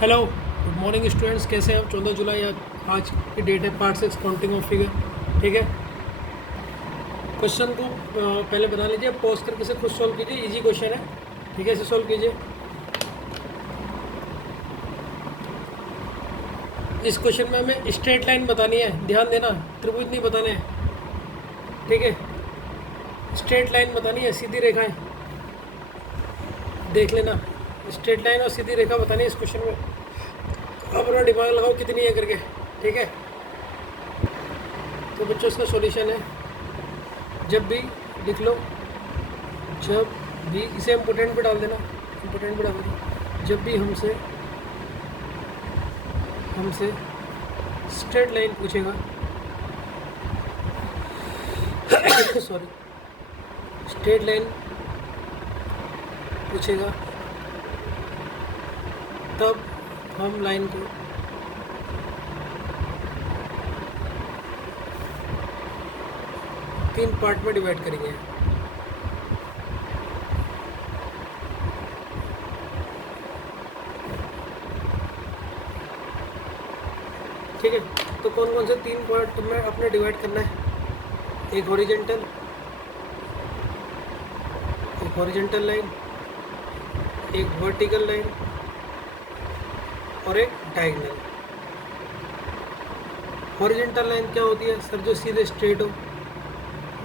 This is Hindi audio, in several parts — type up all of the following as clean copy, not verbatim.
हेलो गुड मॉर्निंग स्टूडेंट्स, कैसे हैं आप। 14 जुलाई आज की डेट है। Part 6 counting of figure. ठीक है, क्वेश्चन को पहले बना लीजिए, पॉज करके इसे खुद सॉल्व कीजिए। इजी क्वेश्चन है, ठीक है, इसे सॉल्व कीजिए। इस क्वेश्चन में हमें स्ट्रेट लाइन बतानी है, ध्यान देना, त्रिभुज नहीं बताने हैं। ठीक है, स्ट्रेट लाइन बतानी है, सीधी रेखाएं देख लेना। स्ट्रेट लाइन और सीधी रेखा बतानी है इस क्वेश्चन में। अपना दिमाग लगाओ कितनी है करके। ठीक है, तो बच्चों इसका सॉल्यूशन है, जब भी लिख लो, जब भी इसे इम्पोर्टेंट पे डाल देना, इम्पोर्टेंट पे डाल देना। जब भी हमसे स्ट्रेट लाइन पूछेगा सॉरी, स्ट्रेट लाइन पूछेगा, तब हम लाइन को तीन पार्ट में डिवाइड करेंगे। ठीक है, तो कौन कौन से तीन पार्ट में अपने डिवाइड करना है। एक हॉरिजेंटल लाइन, एक वर्टिकल लाइन और एक डायगोनल। हॉरिजेंटल लाइन क्या होती है सर? जो सीधे स्ट्रेट हो,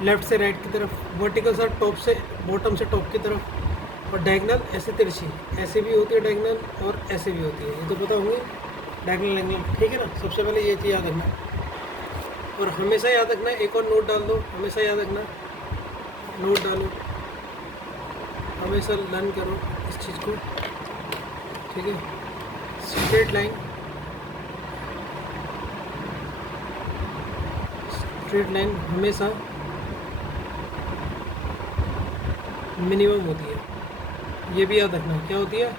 लेफ्ट से राइट की तरफ। वर्टिकल सर टॉप से बॉटम से टॉप की तरफ। और डायगोनल ऐसे तिरछी, ऐसे भी होती है डायगोनल और ऐसे भी होती है, ये तो पता होंगे डायगोनल एंगल। ठीक है ना, सबसे पहले ये चीज़ याद रखना। और हमेशा याद रखना, एक और नोट डाल दो, हमेशा याद रखना, नोट डालो, हमेशा लर्न करो इस चीज़ को। ठीक है, स्ट्रेट लाइन हमेशा मिनिमम होती है, ये भी याद रखना। क्या होती है?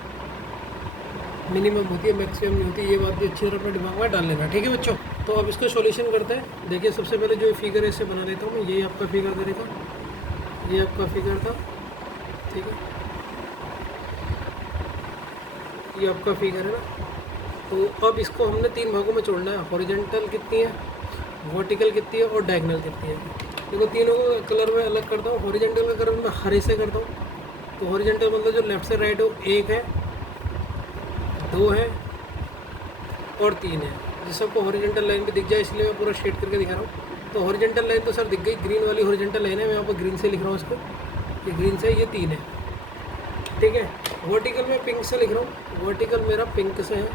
मिनिमम होती है, मैक्सिमम नहीं होती। ये बात भी अच्छी तरह अपने दिमाग में डाल लेना। ठीक है बच्चों, तो अब इसको सॉल्यूशन करते हैं। देखिए, सबसे पहले जो फिगर है इसे बना लेता हूँ मैं। यही आपका फिगर दे रहा था, ये आपका फिगर था। ठीक है, ये आपका फिगर है ना। तो अब इसको हमने तीन भागों में छोड़ना है। हॉरिजॉन्टल कितनी है, वर्टिकल कितनी है और डायगोनल कितनी है। देखो, तीनों को कलर में अलग करता हूँ। हॉरिजॉन्टल का कलर मैं हरे से करता हूँ। तो हॉरिजॉन्टल मतलब जो लेफ्ट से राइट हो, एक है, दो है और तीन है। जिस सबको हॉरिजॉन्टल लाइन भी दिख जाए, इसलिए मैं पूरा शेड करके दिखा रहा हूँ। तो हॉरिजॉन्टल लाइन तो सर दिख गई, ग्रीन वाली हॉरिजॉन्टल लाइन है, मैं यहाँ पर ग्रीन से लिख रहा हूँ इसको। ये ग्रीन से, ये तीन है। ठीक है, वर्टिकल में पिंक से लिख रहा हूँ। वर्टिकल मेरा पिंक से है,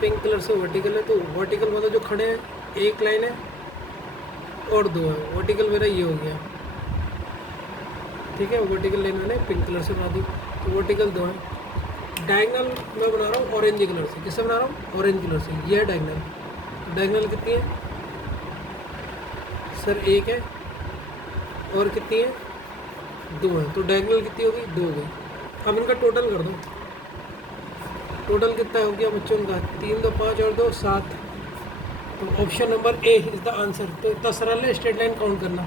पिंक कलर से वर्टिकल है। तो वर्टिकल मतलब जो खड़े हैं, एक लाइन है और दो है। वर्टिकल मेरा ये हो गया। ठीक है, वर्टिकल लाइन मैंने पिंक कलर से बना दी, तो वर्टिकल दो है। डायगोनल मैं बना रहा हूँ ऑरेंज कलर से। किससे बना रहा हूँ? ऑरेंज कलर से। ये है डायगोनल। तो डायगोनल कितनी है सर? एक है। और कितनी है? दो है। तो डायगोनल कितनी होगी? दो हो गई। अब इनका टोटल कर दो। टोटल कितना हो गया बच्चों का? 3 2 5 और 2 7। तो option number A is the answer. तो इतना सरल है स्ट्रेट लाइन काउंट करना।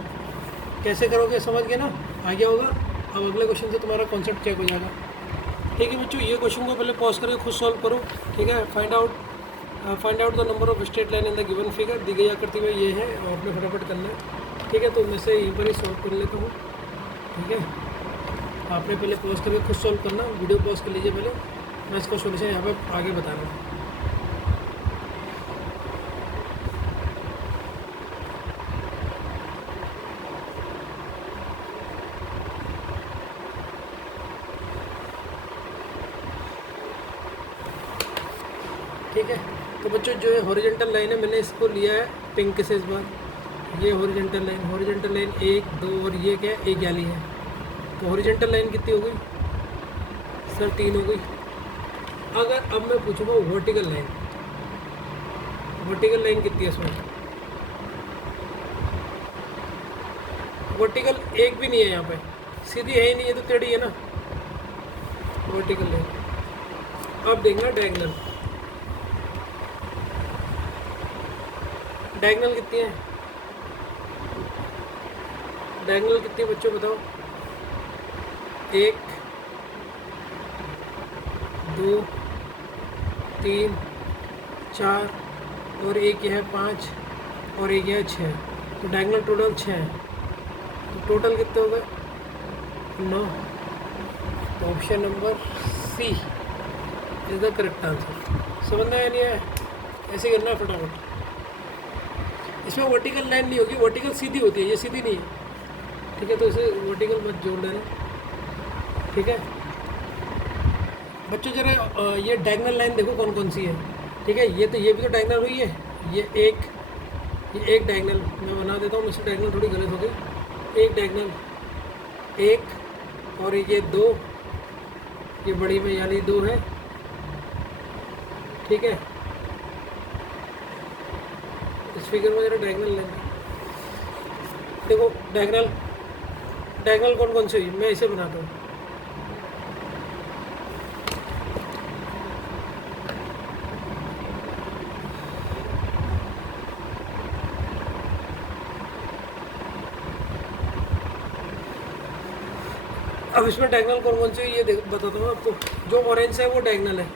कैसे करोगे समझ गए ना, आ गया होगा। अब अगले क्वेश्चन से तुम्हारा कॉन्सेप्ट चेक हो जाएगा। ठीक है बच्चों, ये क्वेश्चन को पहले पॉज करके खुद सॉल्व करो। ठीक है, find out the number of straight line in the given figure. दी गई आकृति में ये है और अपने फटाफट करना है। ठीक है, तो मैं से यहीं पर ही सॉल्व कर लेता हूँ। ठीक है, आपने पहले पॉज करके खुद सॉल्व करना, वीडियो पॉज कर लीजिए पहले। मैं इसका सोल्यूशन यहाँ पर आगे बता रहा हूँ। ठीक है, तो बच्चों जो है हॉरिजॉन्टल लाइन है, मैंने इसको लिया है पिंक से इस बार। ये हॉरिजॉन्टल लाइन 1 2 और ये क्या है? एक गैली है। तो हॉरिजॉन्टल लाइन कितनी हो गई सर? 3 हो गई। अगर अब मैं पूछूंगा वर्टिकल लाइन कितनी है इसमें? वर्टिकल एक भी नहीं है यहाँ पे, सीधी है ही नहीं, ये तो टेढ़ी है ना वर्टिकल लाइन। अब देखना डायगोनल कितनी है? डायगोनल कितनी बच्चों बताओ? 1 2 3 4 और एक ये है 5 और एक ये है 6, तो डायगोनल टोटल 6 है। तो टोटल कितने हो गए? 9। Option number C is the correct answer. समझना है नहीं है? ऐसे करना है फटाफट। इसमें वर्टिकल लाइन नहीं होगी, वर्टिकल सीधी होती है, ये सीधी नहीं है। ठीक है, तो इसे वर्टिकल मत जोड़ लेना। ठीक है बच्चों, जरा ये डायगोनल लाइन देखो कौन कौन सी है। ठीक है, ये भी तो डायगोनल हुई है। ये एक डायगोनल मैं बना देता हूँ, मुझसे डायगोनल थोड़ी गलत हो गई। एक डायगोनल, एक और ये 2, ये बड़ी में यानी 2 है। ठीक है, इस फिगर में जरा डायगोनल लेंगे। देखो डायगोनल कौन कौन सी हुई, मैं इसे बनाता हूँ। अब इसमें डायगोनल कौन कौन सी हुई ये बताता हूँ आपको। जो ऑरेंज है वो डायगोनल है।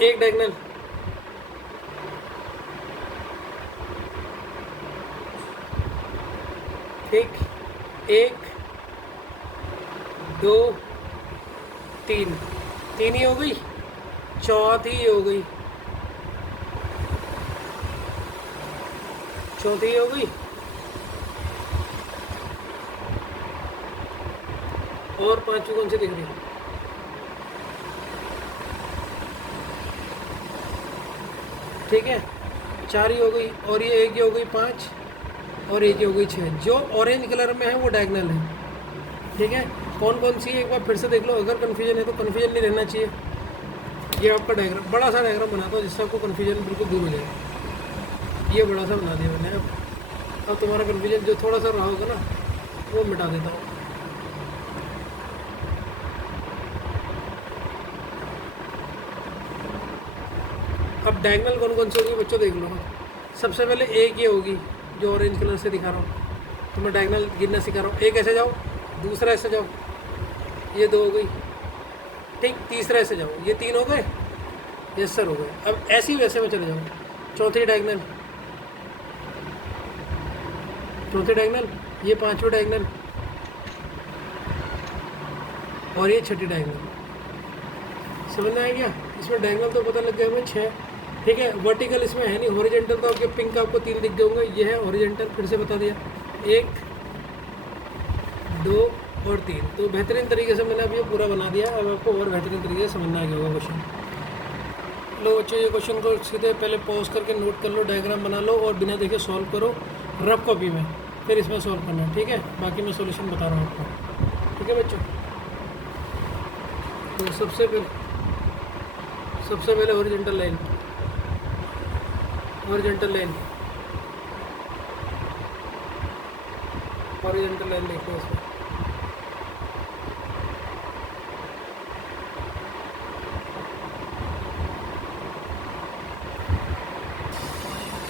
एक डायगोनल, ठीक, 1 2 3 ही हो गई, चौथी हो गई, चौथी हो गई। और पांचवी कौन सी दिख रही है? ठीक है, 4 ही हो गई, और ये एक ही हो गई 5, और एक ही हो गई 6। जो ऑरेंज कलर में है वो डायगोनल है। ठीक है, कौन कौन सी है एक बार फिर से देख लो। अगर कन्फ्यूजन है तो कन्फ्यूजन नहीं रहना चाहिए। ये आपका डायग्राम, बड़ा सा डायग्राम बनाता हूँ जिससे आपको कन्फ्यूजन बिल्कुल दूर हो जाए। ये बड़ा सा बना दिया मैंने। अब तुम्हारा कन्फ्यूजन जो थोड़ा सा रहा होगा ना वो मिटा देता हूँ। अब डायगोनल कौन कौन सी होगी बच्चों देख लो। सबसे पहले एक ये होगी जो ऑरेंज कलर से दिखा रहा हूँ। तो मैं डायगोनल गिनना सिखा रहा हूँ। एक ऐसे जाओ, दूसरा ऐसे जाओ, ये 2 हो गई। ठीक, तीसरा ऐसे जाओ, ये 3 हो गए। यस सर, हो गए। अब ऐसे ही वैसे में चले जाओ। चौथी डायगोनल, ये 5वीं डायगोनल, और ये 6ठी डायगोनल। समझ में आया क्या? इसमें डायगोनल तो पता लग गया हमें 6। ठीक है, वर्टिकल इसमें है नहीं। हॉरिजॉन्टल तो आपके पिंक आपको 3 दिख गए होंगे। ये है हॉरिजॉन्टल, फिर से बता दिया। 1 2 और 3। तो बेहतरीन तरीके से मैंने अब ये पूरा बना दिया। अब आपको और बेहतरीन तरीके से समझना आ गया होगा क्वेश्चन। लो बच्चों, ये क्वेश्चन को सीधे पहले पॉज करके नोट कर लो, डायग्राम बना लो और बिना देखे सॉल्व करो रफ कॉपी में, फिर इसमें सॉल्व करना। ठीक है, बाकी मैं सॉल्यूशन बता रहा हूँ आपको। ठीक है बच्चों, तो सबसे पहले हॉरिजॉन्टल लाइन, हॉरिजॉन्टल लाइन देखो इसमें।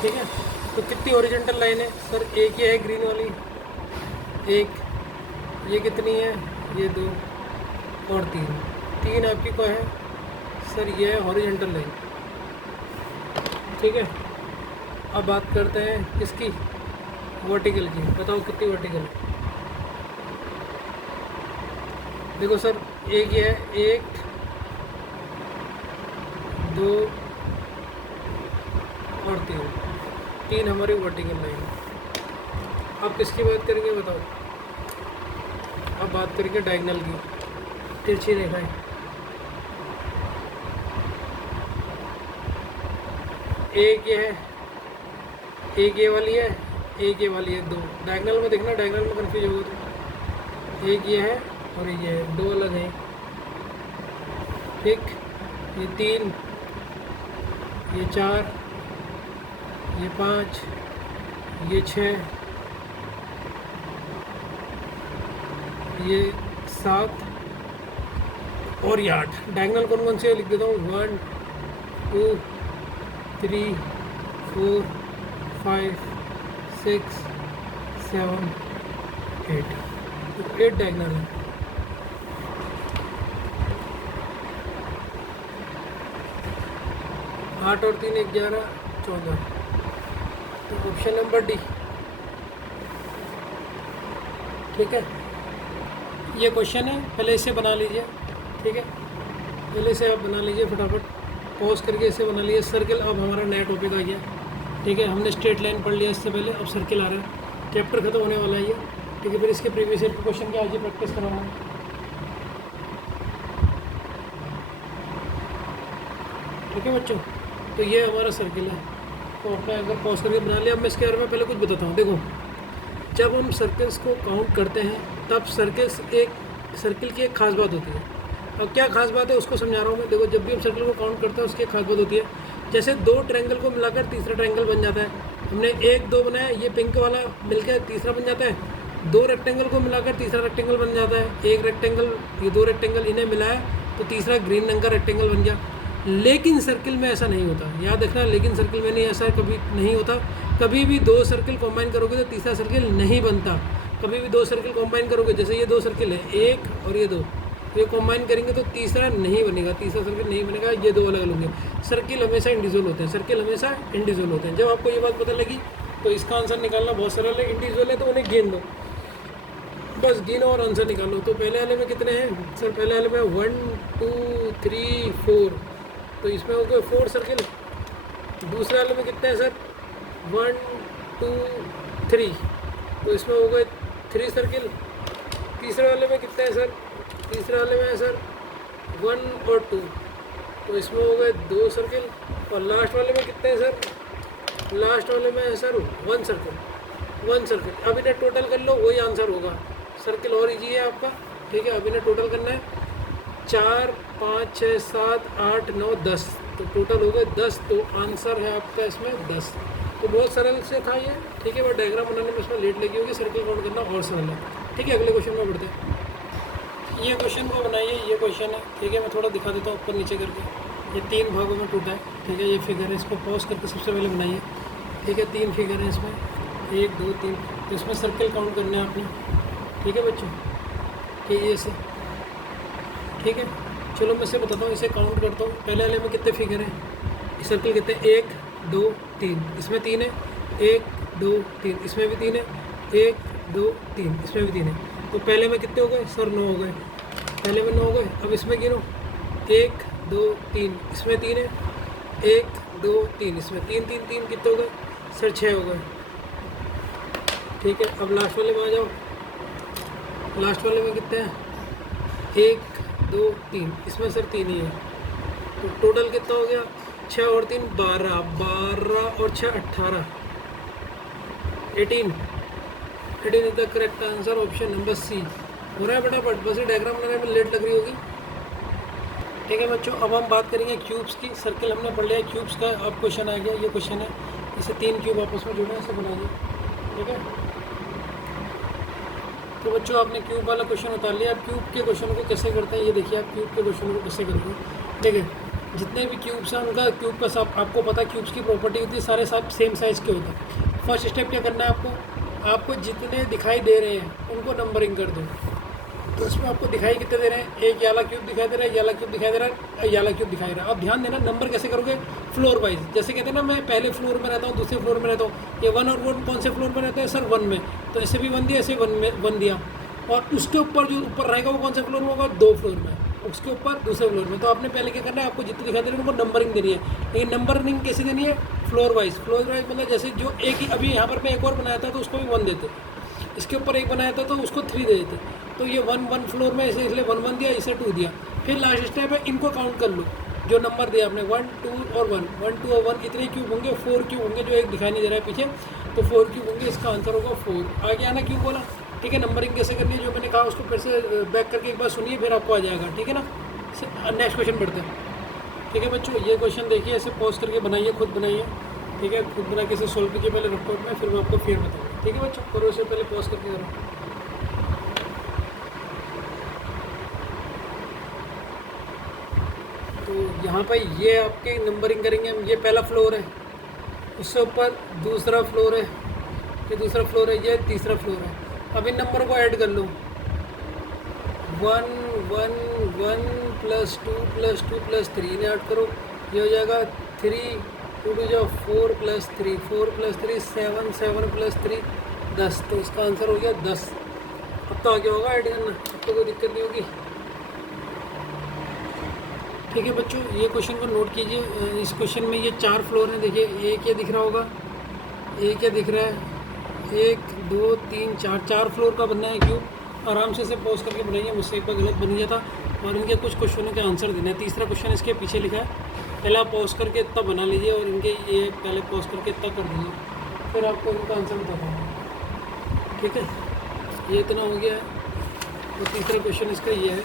ठीक है, तो कितनी हॉरिजॉन्टल लाइन है सर? एक ये है ग्रीन वाली, एक ये कितनी है? ये 2 और 3 आपकी को है सर, ये है हॉरिजॉन्टल लाइन। ठीक है, अब बात करते हैं किसकी? वर्टिकल की। बताओ कितनी वर्टिकल है? देखो सर, एक ये है, 1 2 और 3 हमारी वर्टिकल लाइन। अब किसकी बात करेंगे बताओ? अब बात करेंगे डायगोनल की, तिरछी रेखाएं। एक ये है, एक ये वाली है, एक ये वाली है। 2 डायगोनल में देखना, डायगोनल में कन्फ्यूज होगा तो। एक ये है और ये है, 2 अलग हैं। ठीक, ये 3, ये 4, ये 5, ये 6, ये 7 और ये 8। डायगोनल कौन कौन से लिख देता हूँ? 1 2 3 4 5 6 7 8। तो 8 डायगनल है। आठ और 3 11 14। तो ऑप्शन नंबर डी। ठीक है, ये क्वेश्चन है, पहले इसे बना लीजिए। ठीक है, पहले इसे आप बना लीजिए फटाफट, पॉज करके इसे बना लीजिए। सर्किल अब हमारा नया टॉपिक आ गया। ठीक है, हमने स्ट्रेट लाइन पढ़ लिया इससे पहले, अब सर्किल आ रहा है। चैप्टर खत्म होने वाला है ये। ठीक है, फिर इसके प्रीवियस ईयर के क्वेश्चन की आज ही प्रैक्टिस कराऊंगा। ठीक है बच्चों, तो ये हमारा सर्किल है। तो आपने अगर पॉज करके बना लिया। अब मैं इसके बारे में पहले कुछ बताता हूँ। देखो, जब हम सर्कल्स को काउंट करते हैं तब सर्किल की एक खास बात होती है। अब क्या खास बात है उसको समझा रहा हूँ मैं। देखो, जब भी हम सर्किल को काउंट करते हैं उसकी एक खास बात होती है। जैसे 2 ट्रायंगल को मिलाकर तीसरा ट्रायंगल बन जाता है। हमने 1 2 बनाया, ये पिंक वाला मिलकर तीसरा बन जाता है। 2 रेक्टेंगल को मिलाकर तीसरा रेक्टेंगल बन जाता है। 1 रेक्टेंगल, ये 2 रेक्टेंगल इन्हें मिलाया तो तीसरा ग्रीन रंग का रेक्टेंगल बन गया। लेकिन सर्किल में ऐसा नहीं होता, याद रखना। लेकिन सर्किल में नहीं, ऐसा कभी नहीं होता। कभी भी 2 सर्किल कंबाइन करोगे तो तीसरा सर्किल नहीं बनता। कभी भी 2 सर्किल कंबाइन करोगे, जैसे ये 2 सर्किल है, 1 और ये 2, ये कंबाइन करेंगे तो तीसरा नहीं बनेगा, तीसरा सर्किल नहीं बनेगा। ये 2 अलग अलग होंगे। सर्किल हमेशा इंडिविजुअल होते हैं, सर्किल हमेशा इंडिविजुअल होते हैं। जब आपको ये बात पता लगी तो इसका आंसर निकालना बहुत सरल है। इंडिविजुअल है तो उन्हें गिन दो, बस गिनो और आंसर निकालो। तो पहले वाले में कितने हैं सर? पहले वाले में 1 2 3 4, तो इसमें हो गए 4 सर्किल। दूसरे वाले में कितने हैं सर? 1 2 3, तो इसमें हो गए 3 सर्किल। तीसरे वाले में कितने हैं सर? तीसरे वाले में है सर 1 और 2, तो इसमें हो गए 2 सर्किल। और लास्ट वाले में कितने हैं सर? लास्ट वाले में है सर 1 सर्किल, 1 सर्किल। अब इन्हें टोटल कर लो, वही आंसर होगा। सर्किल और इजी है आपका। ठीक है, अब इन्हें टोटल करना है। 4 5 6 7 8 9 10, तो टोटल हो गए 10। तो आंसर है आपका इसमें 10। तो बहुत सरल से था ये। ठीक है, वो डायग्राम बनाने में इसमें लेट लगी होगी, सर्किल काउंट करना और सरल है। ठीक है, अगले क्वेश्चन में बढ़ते हैं। ये क्वेश्चन को बनाइए, ये क्वेश्चन है। ठीक है, मैं थोड़ा दिखा देता हूँ ऊपर नीचे करके। ये 3 भागों में टूटा है। ठीक है, ये फिगर है, इसको पॉज करके सबसे पहले बनाइए। ठीक है, 3 फिगर है इसमें, 1 2 3। तो इसमें सर्किल काउंट करने हैं आपने। ठीक है बच्चों, ठीक है, ऐसे। ठीक है, चलो मैं इसे बताता हूँ, इसे काउंट करता हूँ। पहले वाले में कितने फिगर हैं? सर्किल कितने? 1 2 3, इसमें 3 है। 1 2 3, इसमें भी 3 है। 1 2 3, इसमें भी 3 है। तो पहले में कितने हो गए सर? 9 हो गए। पहले में 9 हो गए। अब इसमें गिनो, 1 2 3, इसमें 3 है। 1 2 3, इसमें 3 3 3, कितने हो गए सर? 6 हो गए। ठीक है, अब लास्ट वाले में आ जाओ। लास्ट वाले में कितने हैं? 1 2 3, इसमें सर 3 ही है। तो टोटल कितना हो गया? 6 और 3 12, 12 और 6 18, 18 is the correct answer. Option number C. हो रहा है फटाफट, बस ये डायग्राम बनाने में लेट लग रही होगी। ठीक है बच्चों, अब हम बात करेंगे क्यूब्स की। सर्किल हमने पढ़ लिया, क्यूब्स का अब क्वेश्चन आ गया। ये क्वेश्चन है, इसे 3 क्यूब आपस में जुड़े हैं, इसे बनाइए। ठीक है, तो बच्चों आपने क्यूब वाला क्वेश्चन उतार लिया। अब क्यूब के क्वेश्चन को कैसे करते हैं ये देखिए। आप क्यूब के क्वेश्चन को कैसे करते हैं, देखिए जितने भी क्यूब्स हैं उनका क्यूब का सब आपको पता है। क्यूब्स की प्रॉपर्टी होती है सारे सब सेम साइज़ के होते हैं। फर्स्ट स्टेप क्या करना है आपको जितने दिखाई दे रहे हैं उनको नंबरिंग कर दो। तो इसमें आपको दिखाई कितने दे रहे हैं? एक याला क्यूब दिखाई दे रहा है, याला क्यूब दिखाई दे रहा है, याला क्यूब दिखाई दे रहा है। अब ध्यान देना, नंबर कैसे करोगे? Floor wise. जैसे कहते हैं ना, मैं पहले फ्लोर में रहता हूँ, दूसरे फ्लोर में रहता हूँ। ये 1 और 1 कौन से फ्लोर में रहते हैं सर? 1 में। तो ऐसे भी 1 दिया, ऐसे 1 में 1 दिया। और उसके ऊपर जो ऊपर रहेगा वो कौन से फ्लोर में होगा? 2 फ्लोर में। उसके ऊपर दूसरे फ्लोर में। तो आपने पहले क्या करना है, आपको जितने दिखाई दे रहे हैं उनको नंबरिंग देनी है। लेकिन नंबरिंग कैसे देनी है? Floor wise. फ्लोर वाइज मतलब जैसे जो एक ही अभी यहाँ पर मैं एक और बनाया था तो उसको भी 1 देते, इसके ऊपर एक बनाया था तो उसको 3 दे देते। तो ये 1 फ्लोर में इसे इसलिए 1 1 दिया, इसे 2 दिया। फिर लास्ट स्टेप है, इनको काउंट कर लो जो नंबर दिया आपने, 1 2 और 1, 1 2 और 1 इतने क्यूब होंगे, 4 क्यूब होंगे, जो एक दिखाई नहीं दे रहा है पीछे। तो 4 क्यूब होंगे, इसका आंसर होगा 4। आ गया ना क्यूब बोला? ठीक है, नंबरिंग कैसे करनी है जो मैंने कहा उसको फिर से बैक करके एक बार सुनिए, फिर आपको आ जाएगा। ठीक है ना, नेक्स्ट क्वेश्चन बढ़ते हैं। ठीक है बच्चों, ये क्वेश्चन देखिए, ऐसे पॉज करके बनाइए, खुद बनाइए। ठीक है, खुद बना के इसे सोल्व कीजिए पहले रिपोर्ट में, फिर मैं आपको फिर बताऊँगा। ठीक है बच्चों, करो इसे, पहले पॉज करके करो। तो यहाँ पर ये आपके नंबरिंग करेंगे हम। ये पहला फ्लोर है, उससे ऊपर दूसरा फ्लोर है, ये दूसरा फ्लोर है, ये तीसरा फ्लोर है। अब इन नंबर को ऐड कर लो। 1 1 1 प्लस 2 प्लस 2 प्लस 3 इन्हें ऐड करो, ये हो जाएगा 3 2 टू जो 4 प्लस 3 4 प्लस 3 7 7 प्लस 3 10। तो इसका आंसर हो गया 10। अब तो आगे होगा ऐड करना, अब तो कोई दिक्कत नहीं होगी। ठीक है बच्चों, ये क्वेश्चन को नोट कीजिए। इस क्वेश्चन में ये 4 फ्लोर हैं। देखिए एक ये दिख रहा होगा, एक ये दिख रहा है, 1 2 3 4 4 फ्लोर का बनना है क्यूब। आराम से इसे पॉज करके बनाइए, मुझसे एक बार गलत बन गया था। और इनके कुछ क्वेश्चनों के आंसर देने हैं। तीसरा क्वेश्चन इसके पीछे लिखा है, पहले आप पॉज करके इतना बना लीजिए और इनके ये पहले पॉज करके इतना कर दीजिए, फिर आपको इनका आंसर बता पाऊँगा। ठीक है, ये इतना हो गया है। तो तीसरा क्वेश्चन इसका ये है,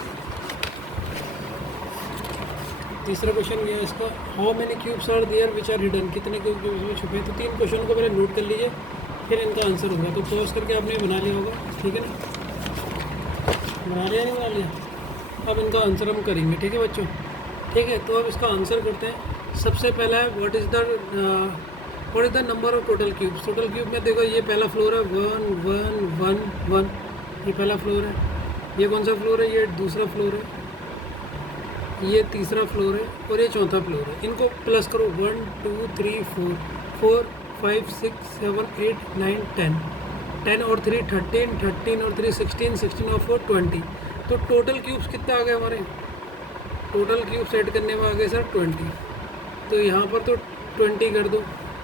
तीसरा क्वेश्चन ये है इसका, how many cubes are there which are hidden, कितने क्यूब इसमें छुपे हैं। तो 3 क्वेश्चन को पहले नोट कर लीजिए, फिर इनका आंसर होगा। तो पॉज करके आपने बना लिया होगा, ठीक है ना, बना लिया नहीं बना लिया। अब इनका आंसर हम करेंगे, ठीक है बच्चों। ठीक है, तो अब इसका आंसर करते हैं। सबसे पहला है what is the number of total cubes. Total cube में देखो ये पहला फ्लोर है 1 1 1 1, ये पहला फ्लोर है। ये कौन सा फ्लोर है, ये दूसरा फ्लोर है, ये तीसरा फ्लोर है और ये चौथा फ्लोर है। इनको प्लस करो 1 2 3 4 4 5 6 7 8 9 10 10 और 3 13 13 और 3 16 16 और 4 20। तो टोटल क्यूब्स कितने आ गए हमारे, टोटल क्यूब्स ऐड करने में आ गए सर 20। तो यहाँ पर तो 20 कर दो।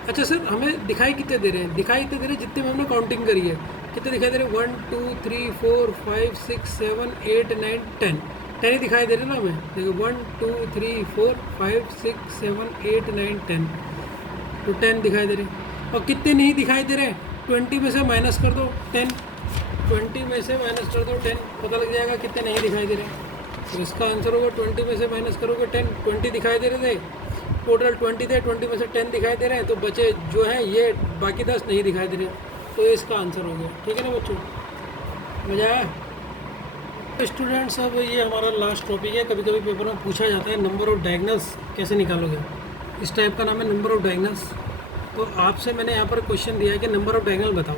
अच्छा सर, हमें दिखाई कितने दे रहे हैं, दिखाई इतने दे रहे हैं जितने में हमने काउंटिंग करी है। कितने दिखाई दे रहे हैं, 1 2 3 4 5 6 7 8 9 10 10 ही दिखाई दे रहे हैं ना हमें। देखो 1 2 3 4 5 6 7 8 9 10, तो 10 दिखाई दे रहे हैं। और कितने नहीं दिखाई दे रहे हैं, 20 में से माइनस कर दो 10, 20 में से माइनस कर दो 10, पता लग जाएगा कितने नहीं दिखाई दे रहे हैं। तो इसका आंसर होगा 20 में से माइनस करोगे 10, 20 दिखाई दे रहे थे, टोटल 20 थे, 20 में से 10 दिखाई दे रहे हैं, तो बचे जो है ये बाकी 10 नहीं दिखाई दे रहे, तो ये इसका आंसर हो गया। ठीक है ना बच्चों, मजा आया स्टूडेंट्स। अब ये हमारा लास्ट टॉपिक है। कभी कभी पेपर में पूछा जाता है नंबर ऑफ डायगोनल्स कैसे निकालोगे, इस टाइप का नाम है नंबर ऑफ डायगोनल्स। तो आपसे मैंने यहाँ पर क्वेश्चन दिया है कि नंबर ऑफ डायगोनल बताओ।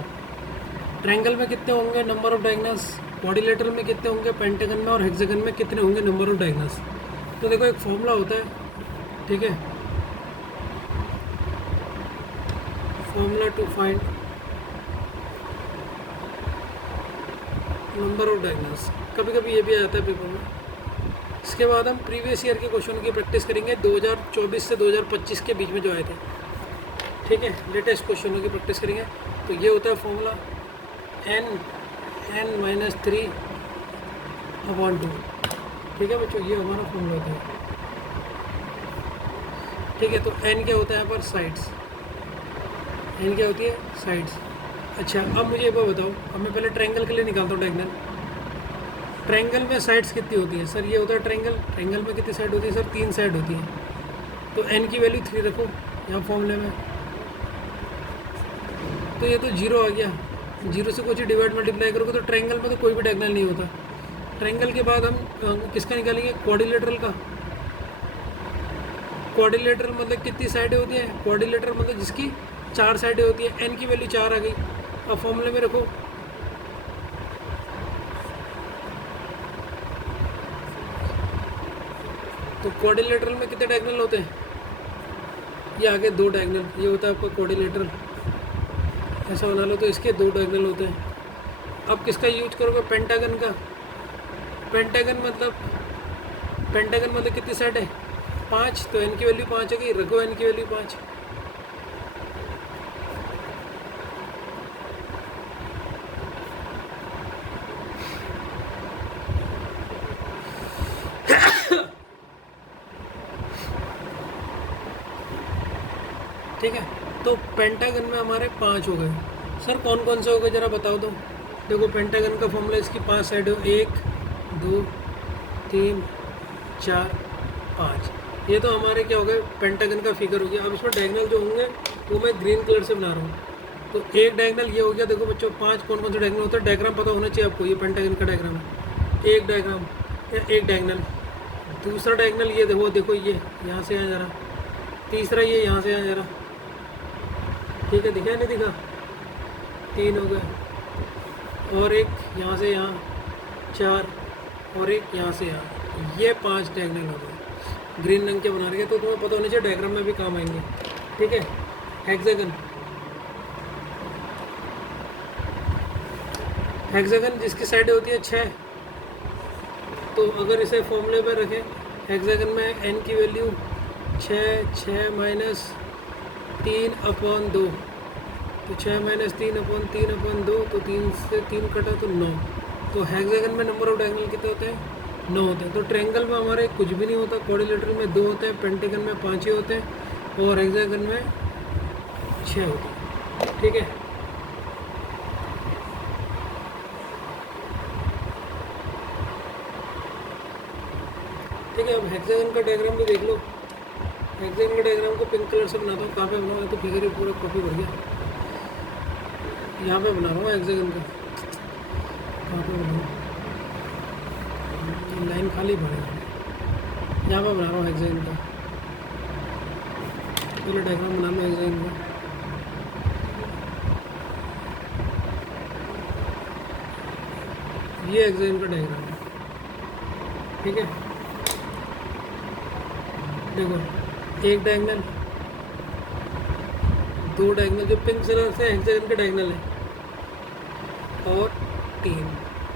ट्रायंगल में कितने होंगे नंबर ऑफ डायगोनल्स, क्वाड्रिलेटरल में कितने होंगे, पेंटागन में और हेक्सागन में कितने होंगे नंबर ऑफ डायगोनल्स। तो देखो एक फॉर्मूला होता है, ठीक है, formula to find number of diagonals. कभी कभी ये भी आ जाता है पेपर में। इसके बाद हम प्रीवियस ईयर के क्वेश्चन की प्रैक्टिस करेंगे, 2024 से 2025 के बीच में जो आए थे। ठीक है, लेटेस्ट क्वेश्चनों की प्रैक्टिस करेंगे। तो ये होता है फॉर्मूला n-3/2। ठीक है बच्चों, ये हमारा फॉर्मूला होता है। ठीक है, तो n क्या होता है यहाँ पर, साइड्स। n क्या होती है, साइड्स। अच्छा, अब मुझे एक बार बताओ, अब मैं पहले ट्रायंगल के लिए निकालता हूँ डायगोनल। ट्रायंगल में साइड्स कितनी होती है सर, ये होता है ट्रायंगल। ट्रायंगल में कितनी साइड होती है सर, 3 साइड होती है। तो n की वैल्यू 3 रखो यहाँ फॉर्मूले में। तो ये तो 0 आ गया, 0 से कुछ डिवाइड मल्टीप्लाई करोगे तो ट्रायंगल में तो कोई भी डायगोनल नहीं होता। ट्रायंगल के बाद हम किसका निकालेंगे, क्वाड्रिलेटरल का। क्वाड्रिलेटरल मतलब कितनी साइडें होती हैं, क्वाड्रिलेटरल मतलब जिसकी 4 साइडें होती हैं। n की वैल्यू 4 आ गई। अब फॉर्मूले में रखो, तो क्वाड्रिलेटरल में कितने डायगोनल होते हैं, ये आगे 2 डायगोनल, ये होता है आपका क्वाड्रिलेटरल। ऐसा बना लो, तो इसके 2 डायगोनल होते हैं। अब किसका यूज करोगे, पेंटागन का। पेंटागन मतलब कितनी साइड है, 5। तो n की वैल्यू 5 है, रखो n की वैल्यू 5। ठीक है, तो पेंटागन में हमारे 5 हो गए। सर कौन कौन से हो गए ज़रा बताओ दो। देखो पेंटागन का फॉर्मूला, इसकी 5 साइड हो, 1 2 3 4 5। ये तो हमारे क्या हो गए, पेंटागन का फिगर हो गया। अब इसमें डायगोनल जो होंगे वो मैं ग्रीन कलर से बना रहा हूँ। तो एक डायगोनल ये हो गया। देखो बच्चों, 5 कौन कौन से डायगोनल होता है, डायग्राम पता होना चाहिए आपको। ये पेंटागन का डायग्राम है, एक डायग्राम या एक डायगोनल। दूसरा डायगोनल ये देखो ये यहाँ से यहाँ जरा। तीसरा ये यहाँ से यहाँ जरा। ठीक है, दिखा नहीं दिखा, 3 हो गए। और एक यहाँ से यहाँ 4, और एक यहाँ से यहाँ, ये 5 डायगनल हो गए ग्रीन रंग के बना रहे, तो तुम्हें पता होना चाहिए डायग्राम में भी काम आएंगे। ठीक है, हेक्सागन, हेक्सागन जिसकी साइड होती है 6, तो अगर इसे फॉर्मूले पर रखें, हेक्सागन में n की वैल्यू 6 माइनस 3/2, तो 6 माइनस 3/2, तो 3 से 3 कटा तो 9। तो हेक्सागन में नंबर ऑफ डायगोनल कितने होते हैं? 9 होते हैं। तो ट्रायंगल में हमारे कुछ भी नहीं होता, क्वाड्रिलेटरल में 2 होते हैं, पेंटागन में 5 ही होते हैं, और हेक्सागन में 6 होते हैं। ठीक है, ठीक है। अब हेक्सागन का डायग्राम भी देख लो। हेक्सागन का डायग्राम को पिंक कलर से बनाता हूँ। कहाँ पे बनाऊँ? तो फिगर ही पूरा कॉपी बढ़ गया। यहाँ पे बना रहा हूँ हेक्सागन का। कहाँ पे बनाऊँ? लाइन खाली बनेगा। यहाँ पे बना रहा हूँ हेक्सागन का। पहले डायग्राम बना लो हेक्सागन का। ये हेक्सागन का डायग्राम है। ठीक है, देखो, एक डायगोनल, 2 डायगोनल जो पिंक कलर से हेक्सागन के डायगोनल है, और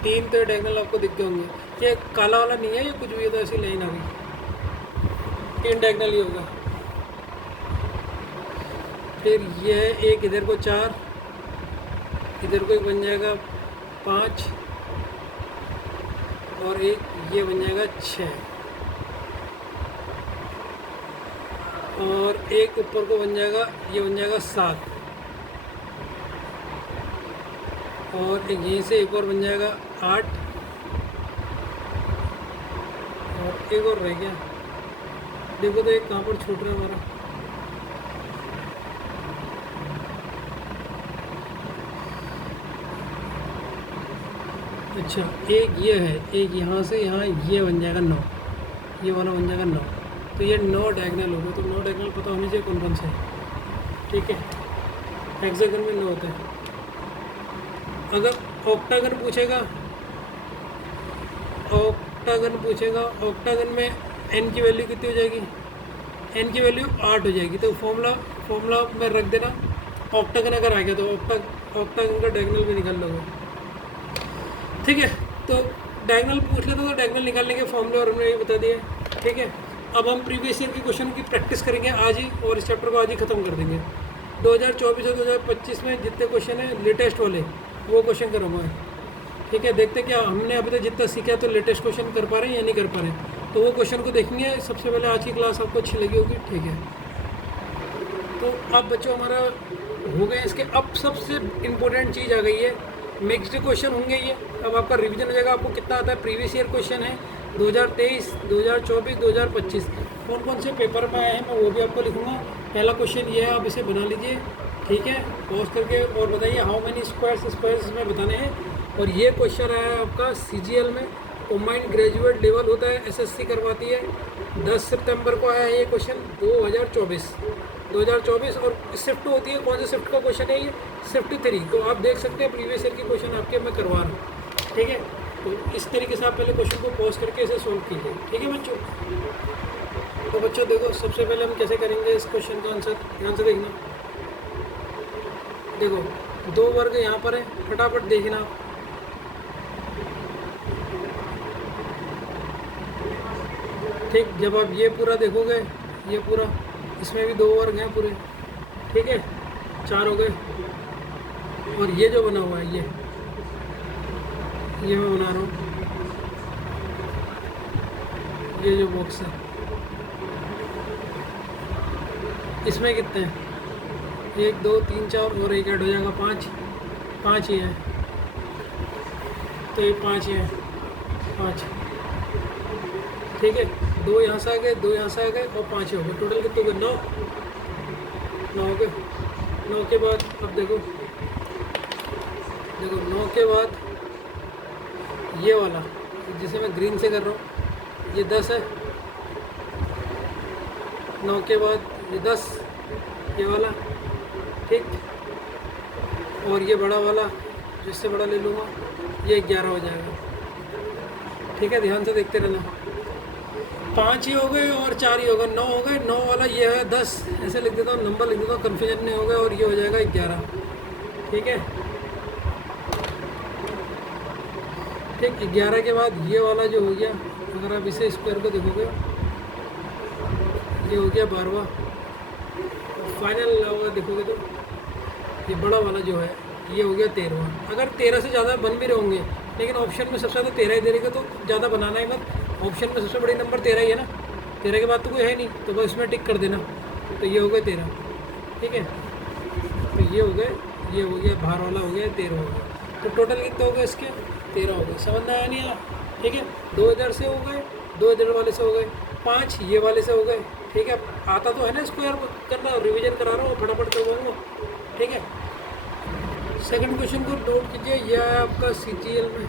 3 तो डायगोनल आपको दिखते होंगे। ये काला वाला नहीं है, ये कुछ भी है तो ऐसी लाइन आ गई। 3 डायगोनल ही होगा। फिर ये एक इधर को 4, इधर को एक बन जाएगा 5, और एक ये बन जाएगा 6, और एक ऊपर को बन जाएगा, ये बन जाएगा 7, और एक यहीं से एक और बन जाएगा 8, और एक और रह गया। देखो तो एक कहाँ पर छूट रहा है हमारा। अच्छा, एक ये है, एक यहाँ से यहाँ, ये बन जाएगा 9, ये वाला बन जाएगा 9। तो ये 9 डायगोनल हो गए। तो 9 डायगोनल पता होनी चाहिए कौन कौन से हैं। ठीक है, हेक्सागन में 9 होते हैं। अगर ऑक्टागन पूछेगा, ऑक्टागन में n की वैल्यू कितनी हो जाएगी? n की वैल्यू 8 हो जाएगी। तो फॉर्मूला में रख देना। ऑक्टागन अगर आ गया तो ऑक्टागन का डायगोनल भी निकाल लोगे। ठीक है, तो डायगोनल पूछ लेते तो डायगोनल निकालने के फॉर्मूले और हमने ये बता दिए। ठीक है, अब हम प्रीवियस ईयर के क्वेश्चन की प्रैक्टिस करेंगे आज ही, और इस चैप्टर को आज ही ख़त्म कर देंगे। 2024 और 2025 में जितने क्वेश्चन हैं लेटेस्ट वाले, वो क्वेश्चन करूँगा। ठीक है, देखते क्या हमने अभी तक जितना सीखा तो लेटेस्ट क्वेश्चन कर पा रहे हैं या नहीं कर पा रहे हैं, तो वो क्वेश्चन को देखेंगे। सबसे पहले आज की क्लास आपको अच्छी लगी होगी। ठीक है, तो अब बच्चों हमारा हो गए इसके। अब सबसे इम्पोर्टेंट चीज़ आ गई है, मिक्स्ड क्वेश्चन होंगे ये। अब आपका रिवीजन हो जाएगा, आपको कितना आता है। प्रीवियस ईयर क्वेश्चन है 2023, 2024, 2025 कौन कौन से पेपर में आए हैं, मैं वो भी आपको लिखूँगा। पहला क्वेश्चन ये है, आप इसे बना लीजिए। ठीक है, पॉज करके और बताइए हाउ मेनी स्क्वायर्स इसमें बताने हैं। और ये क्वेश्चन आया है आपका CGL में, कॉम्बाइंड ग्रेजुएट लेवल होता है, SSC करवाती है। 10 सितंबर को आया है ये क्वेश्चन 2024। और शिफ्ट होती है, कौन से शिफ्ट का क्वेश्चन है ये? शिफ्ट 3। तो आप देख सकते हैं प्रीवियस ईयर के क्वेश्चन आपके मैं करवा रहा हूँ। ठीक है, तो इस तरीके से आप पहले क्वेश्चन को पॉज करके इसे सोल्व कीजिए। ठीक है बच्चों, तो बच्चों देखो सबसे पहले हम कैसे करेंगे इस क्वेश्चन का आंसर, ध्यान से देखना। देखो 2 वर्ग यहाँ पर है, फटाफट देखना। ठीक, जब आप ये पूरा देखोगे, ये पूरा, इसमें भी 2 वर्ग हैं पूरे। ठीक है, 4 हो गए। और ये जो बना हुआ है ये मैं बना रहा हूँ, ये जो बॉक्स है इसमें कितने हैं? 1 2 3 4 और एक ऐड हो जाएगा 5 ही है। तो ये 5 ही है, 5। ठीक है, 2 यहाँ से आ गए, 2 यहाँ से आ गए, और 5 हो गए। टोटल कितने हो गए? 9 हो गए। 9 के बाद अब देखो 9 के बाद ये वाला जिसे मैं ग्रीन से कर रहा हूँ, ये 10 है। 9 के बाद ये 10, ये वाला। ठीक, और ये बड़ा वाला जिससे बड़ा ले लूँगा, ये 11 हो जाएगा। ठीक है, ध्यान से देखते रहना। 5 ही हो गए और 4 ही हो गए, 9 हो गए। 9 वाला ये है 10, ऐसे लिख देता हूँ, नंबर लिख देता हूँ, कन्फ्यूजन नहीं होगा। और ये हो जाएगा 11। ठीक है, ठीक। 11 के बाद ये वाला जो हो गया, अगर आप इसे स्क्वायर को देखोगे, ये हो गया 12वां। फाइनल होगा देखोगे तो ये बड़ा वाला जो है ये हो गया 13वां। अगर 13 से ज़्यादा बन भी रहे होंगे, लेकिन ऑप्शन में सबसे ज़्यादा 13 ही दे देगा, तो ज़्यादा बनाना है मत। ऑप्शन में सबसे बड़ी नंबर 13 ही है ना, 13 के बाद तो कोई है नहीं, तो बस इसमें टिक कर देना। तो ये हो गए 13। ठीक है, तो ये हो गए, ये हो गया बाहर वाला हो गया 13 हो गया। तो टोटल कितने हो गए इसके? 13 हो गए। समझ में आया नहीं आया? ठीक है, 2 इधर से हो गए, 2 इधर वाले से हो गए, 5 ये वाले से हो गए। ठीक है, आता तो है ना स्क्वायर करना, रिवीजन करा रहा हूँ, फटाफट करवाऊँगा। ठीक है, सेकंड क्वेश्चन को नोट कीजिए। यह है आपका CGL में,